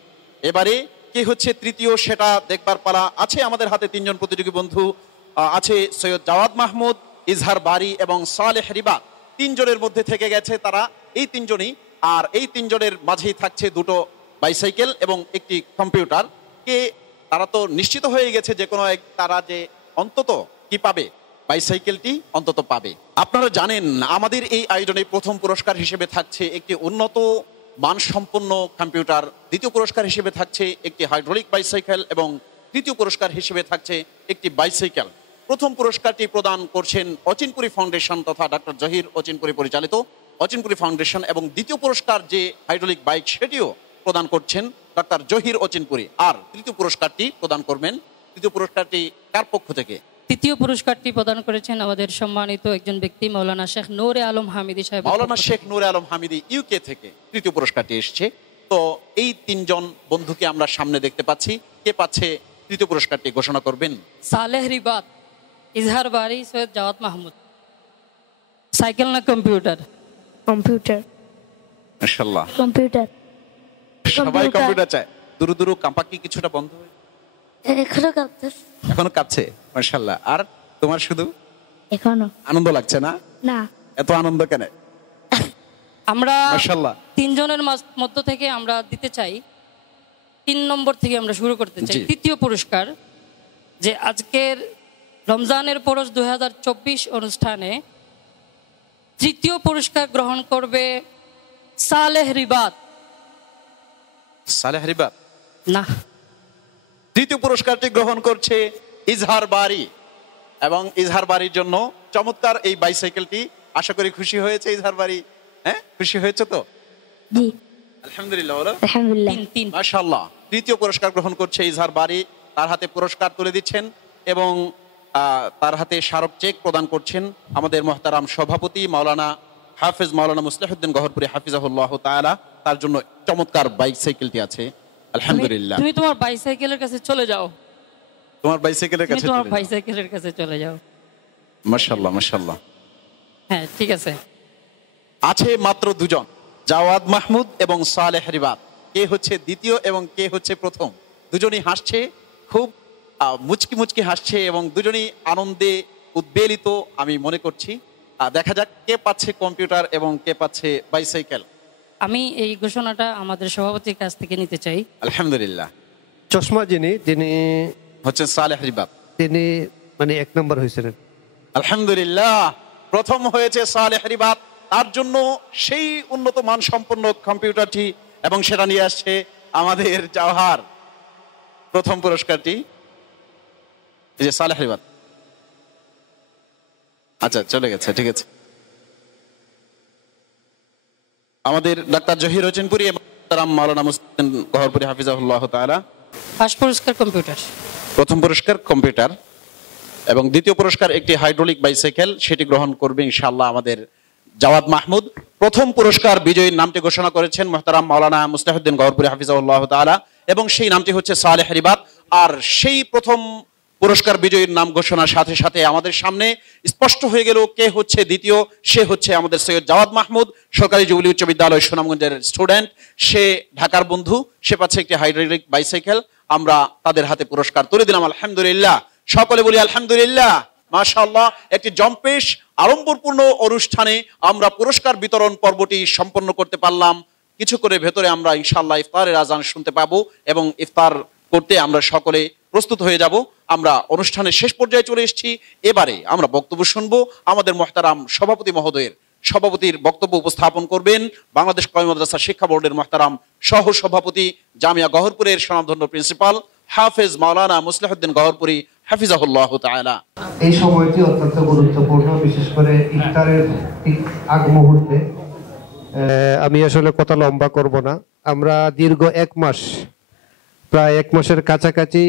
এবারে কি হচ্ছে তৃতীয় সেটা দেখবার পালা। আছে আমাদের হাতে 3 জন প্রতিযোগী বন্ধু, আছে সৈয়দ জাওয়াদ মাহমুদ, ইজহার বারি এবং সালেহ রিবাত। 3 জনের মধ্যে থেকে গেছে তারা, এই 3 জনই। আর এই 3 জনের মাঝেই থাকছে 2টো বাইসাইকেল এবং একটি কম্পিউটার। কে তারা তো নিশ্চিত হয়ে গেছে যে কোনো তারা যে অন্তত কি পাবে, বাইসাইকেলটি অন্তত পাবে। আপনারা জানেন আমাদের এই আয়োজনে প্রথম পুরস্কার হিসেবে থাকছে একটি উন্নত মানসম্পন্ন কম্পিউটার, দ্বিতীয় পুরস্কার হিসেবে থাকছে একটি হাইড্রোলিক বাইসাইকেল এবং তৃতীয় পুরস্কার হিসেবে থাকছে একটি বাইসাইকেল। প্রথম পুরস্কারটি প্রদান করছেন অচিনপুরি ফাউন্ডেশন তথা ডাক্তার জহির ওচিনপুরি পরিচালিত অচিনপুরি ফাউন্ডেশন, এবং দ্বিতীয় পুরস্কার যে হাইড্রোলিক বাইক সেটিও প্রদান করছেন ডাক্তার জহির ওচিনপুরি। আর তৃতীয় পুরস্কারটি প্রদান করবেন, তৃতীয় পুরস্কারটি কার পক্ষ থেকে? তৃতীয় পুরস্কারটি প্রদান করেছেন আমাদের সম্মানিত একজন ব্যক্তি মাওলানা শেখ নূরে আলম হামিদি সাহেব। মাওলানা শেখ নূরে আলম হামিদি ইউকে থেকে তৃতীয় পুরস্কারটি এসছে। তো এই 3 জন বন্ধুকে আমরা সামনে দেখতে পাচ্ছি। কে পাচ্ছে তৃতীয় পুরস্কারটি ঘোষণা করবেন? সালেহ রিবাত, ইজহার বারি, সৈয়দ জাওয়াদ মাহমুদ। সাইকেল না কম্পিউটার? কম্পিউটার। মাশাআল্লাহ, কম্পিউটার। সবাই কম্পিউটার চায়। দুরু দুরু কাঁপা কি কিছুটা বন্ধ হয়ে? এখনো কাঁপছে। মাশাআল্লাহ। আর তোমার শুধু এখনো আনন্দ লাগছে না? না। এত আনন্দ কেন? আমরা মাশাআল্লাহ 3 জনের মধ্য থেকে আমরা দিতে চাই, 3 নম্বর থেকে আমরা শুরু করতে চাই তৃতীয় পুরস্কার। যে আজকের রমজানের পরশ 2024 অনুষ্ঠানে তৃতীয় পুরস্কার গ্রহণ করবে সালেহ রিবাত। সালেহ রিবাত না, তৃতীয় পুরস্কারটি গ্রহণ করছে ইজহার বারি, এবং ইজহার বারির জন্য চমৎকার এই বাইসাইকেলটি। আশা করি খুশি হয়েছে ইজহার বারি। হ্যাঁ, খুশি হয়েছে তো? জি আলহামদুলিল্লাহ বলো। আলহামদুলিল্লাহ। মাশাআল্লাহ। তৃতীয় পুরস্কার গ্রহণ করছে ইজহার বারী, তার হাতে পুরস্কার তুলে দিচ্ছেন এবং তার হাতে স্মারক চেক প্রদান করছেন আমাদের মুহতারাম সভাপতি মাওলানা হাফেজ মাওলানা মুসলিহুদ্দিন গহরপুরি হাফিজাহুল্লাহ তাআলা। তার জন্য চমৎকার বাইসাইকেলটি আছে। আলহামদুলিল্লাহ। তুমি তোমার বাইসাইকেলের কাছে চলে যাও। তোমার বাইসাইকেলের কাছে তোমার বাইসাইকেলের কাছে চলে যাও। মাশাআল্লাহ মাশাআল্লাহ। হ্যাঁ ঠিক আছে। আছে মাত্র দুজন, জাওয়াদ মাহমুদ এবং সালেহ রিবাত। কে হচ্ছে দ্বিতীয় এবং কে হচ্ছে প্রথম? দুজনেই হাসছে, খুব মুচকি মুচকি হাসছে এবং দুজনেই আনন্দে উদ্বেলিত আমি মনে করছি। দেখা যাক কে পাচ্ছে কম্পিউটার এবং কে পাচ্ছে বাইসাইকেল। আমি এই ঘোষণাটা আমাদের সভাপতির কাছ থেকে নিতে চাই। আলহামদুলিল্লাহ। চশমা যিনি হচ্ছেন সালেহ রিবাত, তিনি মানে 1 নম্বর হয়েছিলেন। আলহামদুলিল্লাহ, প্রথম হয়েছে সালেহ রিবাত। তার জন্য সেই উন্নত মান সম্পন্ন কম্পিউটারটি এবং সেটা নিয়ে আসছে আমাদের জাওহার। প্রথম পুরস্কারটি এই যে সালেহ রিবাত। আচ্ছা চলে গেছে, ঠিক আছে। আমাদের ডাক্তার জহির হোসেনপুরি এবং মাওলানা মুসলিম গহরপুরি হাফিজাহুল্লাহ তাআলা। ফার্স্ট পুরস্কার কম্পিউটার, প্রথম পুরস্কার কম্পিউটার এবং দ্বিতীয় পুরস্কার একটি হাইড্রোলিক বাইসাইকেল, সেটি গ্রহণ করবে ইনশাআল্লাহ আমাদের জাওয়াদ মাহমুদ। প্রথম পুরস্কার বিজয়ীর নামটি ঘোষণা করেছেন মুহতারাম মাওলানা মুসলিহুদ্দিন গহরপুরি হাফিজাহুল্লাহ তাআলা এবং সেই নামটি হচ্ছে সালেহ রিবাত। আর সেই প্রথম পুরস্কার বিজয়ীর নাম ঘোষণার সাথে সাথে আমাদের সামনে স্পষ্ট হয়ে গেল কে হচ্ছে দ্বিতীয়। সে হচ্ছে আমাদের সৈয়দ জাওয়াদ মাহমুদ, সরকারি জুবিলি উচ্চ বিদ্যালয় সুনামগঞ্জের স্টুডেন্ট। সে ঢাকার বন্ধু, সে পাচ্ছে একটি হাইড্রোলিক বাইসাইকেল। আমরা তাদের হাতে পুরস্কার তুলে দিলাম। আলহামদুলিল্লাহ, সকলে বলি আলহামদুলিল্লাহ। মাশাআল্লাহ, একটি জম্পেশ আড়ম্বরপূর্ণ অনুষ্ঠানে আমরা পুরস্কার বিতরণ পর্বটি সম্পন্ন করতে পারলাম। কিছু করে ভেতরে আমরা ইনশাআল্লাহ ইফতারের আজান শুনতে পাবো এবং ইফতার করতে আমরা সকলে প্রস্তুত হয়ে যাব। আমরা অনুষ্ঠানের শেষ পর্যায়ে চলে এসেছি। এবারে আমরা বক্তব্য শুনবো। আমাদের মুহতারাম সভাপতি মহোদয়ের সভাপতির বক্তব্য উপস্থাপন করবেন বাংলাদেশ কওমি মাদ্রাসা শিক্ষা বোর্ডের মুহতারাম সহ সভাপতি জামিয়া গহরপুরের স্বনামধন্য প্রিন্সিপাল হাফেজ মাওলানা মুসলিহুদ্দিন গহরপুরি হাফিজাহুল্লাহ তাআলা। এই সময়টি অত্যন্ত গুরুত্বপূর্ণ, বিশেষ করে ইফতারের ঠিক আগ মুহূর্তে। আমি আসলে কথা লম্বা করব না। আমরা দীর্ঘ 1 মাস, প্রায় 1 মাসের কাছাকাছি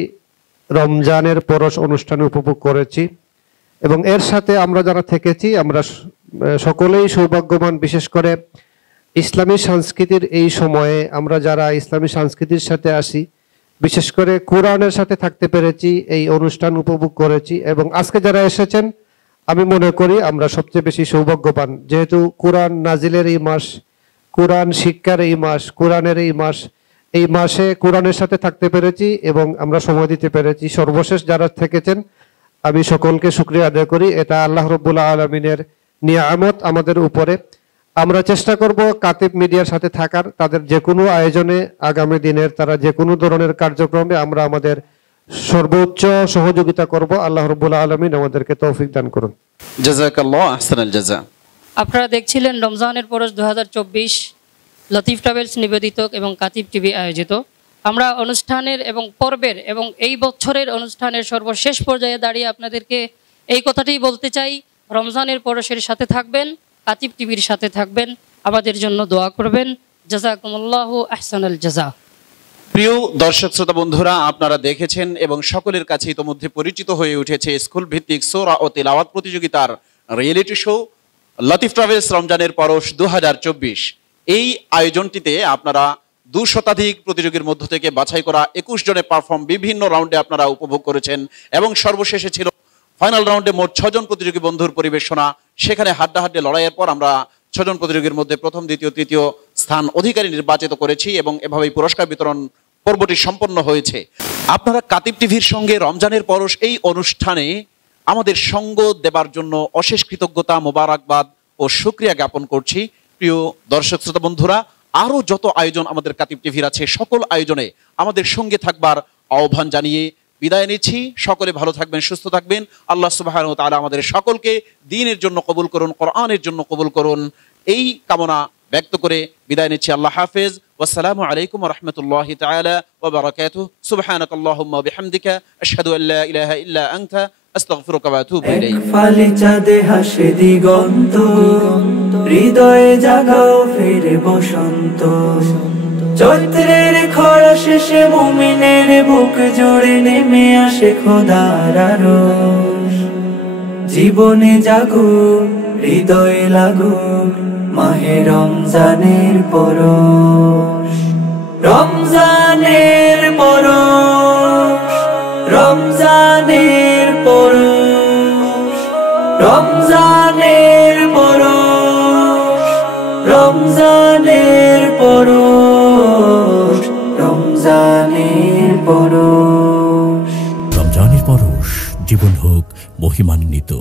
রমজানের পরশ অনুষ্ঠান উপভোগ করেছি এবং এর সাথে আমরা যারা থেকেছি আমরা সকলেই সৌভাগ্যবান। বিশেষ করে ইসলামী সংস্কৃতির এই সময়ে আমরা যারা ইসলামী সংস্কৃতির সাথে আসি, বিশেষ করে কোরআনের সাথে থাকতে পেরেছি, এই অনুষ্ঠান উপভোগ করেছি এবং আজকে যারা এসেছেন আমি মনে করি আমরা সবচেয়ে বেশি সৌভাগ্যবান, যেহেতু কোরআন নাজিলের এই মাস, কোরআন শিক্ষার এই মাস, কোরআনের এই মাস, এই মাসে কোরআনের সাথে থাকতে পেরেছি এবং আমরা সময় দিতে পেরেছি। সর্বশেষ যারা থেকেছেন আমি সকলকে শুকরিয়া আদায় করি। এটা আল্লাহ রাব্বুল আলামিনের নিয়ামত আমাদের উপরে। আমরা চেষ্টা করব কাতিব মিডিয়ার সাথে থাকার, তাদের যে কোনো আয়োজনে আগামী দিনের তারা যে কোনো ধরনের কার্যক্রমে আমরা আমাদের সর্বোচ্চ সহযোগিতা করব। আল্লাহ রাব্বুল আলামিন আমাদেরকে তৌফিক দান করুন। জাযাকাল্লাহু আহসানাল জাযা। আপনারা দেখছিলেন রমজানের পরশ 2024 লতিফ ট্রাভেলস নিবেদিত এবং কাতিব টিভি আয়োজিত। আমরা অনুষ্ঠানের এবং পর্বের এবং এই বছরের অনুষ্ঠানের সর্বশেষ পর্যায়ে দাঁড়িয়ে আপনাদেরকে এই কথাটাই বলতে চাই, রমজানের পরশের সাথে থাকবেন, কাতিব টিভির সাথে থাকবেন, আমাদের জন্য দোয়া করবেন। জাযাকুমুল্লাহু আহসানাল জাযা। প্রিয় দর্শক শ্রোতা বন্ধুরা, আপনারা দেখেছেন এবং সকলের কাছে ইতোমধ্যে পরিচিত হয়ে উঠেছে স্কুল ভিত্তিক সূরা ও তিলাওয়াত প্রতিযোগিতার রিয়েলিটি শো লতিফ ট্রাভেলস রমজানের পরশ 2024। এই আয়োজনটিতে আপনারা 2 শতাধিক প্রতিযোগীর মধ্য থেকে বাছাই করা 21 জনের পারফর্ম বিভিন্ন রাউন্ডে আপনারা উপভোগ করেছেন এবং সর্বশেষে ছিল ফাইনাল রাউন্ডে মোট 6 জন প্রতিযোগী বন্ধুর পরিবেশনা। সেখানে হাড্ডাহাড্ডি লড়াইয়ের পর আমরা 6 জন প্রতিযোগীর মধ্যে প্রথম, দ্বিতীয়, তৃতীয় স্থান অধিকারী নির্বাচিত করেছি এবং এভাবেই পুরস্কার বিতরণ পর্বটি সম্পন্ন হয়েছে। আপনারা কাতিব টিভির সঙ্গে রমজানের পরশ এই অনুষ্ঠানে আমাদের সঙ্গ দেবার জন্য অশেষ কৃতজ্ঞতা, মোবারকবাদ ও শুকরিয়া জ্ঞাপন করছি। প্রিয় দর্শক শ্রোতা বন্ধুরা, আরো যত আয়োজন আমাদের কাতিব টিভির আছে সকল আয়োজনে আমাদের সঙ্গে থাকবার আহ্বান জানিয়ে বিদায় নিচ্ছি। সকলে ভালো থাকবেন, সুস্থ থাকবেন। আল্লাহ সুবহানাহু ওয়া তাআলা আমাদের সকলকে দ্বীনের জন্য কবুল করুন, কোরআনের জন্য কবুল করুন, এই কামনা ব্যক্ত করে বিদায় নিচ্ছি। আল্লাহ হাফেজ। ওয়াসসালামু আলাইকুম ওয়া রাহমাতুল্লাহি তাআলা ওয়া বারাকাতুহু। সুবহানাকাল্লাহুম্মা ওয়া বিহামদিকা আশহাদু আল লা ইলাহা ইল্লা আনতা আস্তাগফিরুকা ওয়া আতুবু ইলাইক। ফালি চাঁদে হাসে দিগন্ত হৃদয়ে জাগাও ফিরে বসন্ত। চৈত্রের খরা শেষে মুমিনের বুক জুড়ে নেমে আসে খোদার আরশ। জীবনে জাগুক হৃদয়ে লাগুক মাহে রমজানের পরশ। রমজানের পরশ, রমজানের পরশ, রমজানের পরশ, রমজানের পরশ, রমজানের পরশ। রমজানের পরশ, জীবন হোক মহিমান্বিত।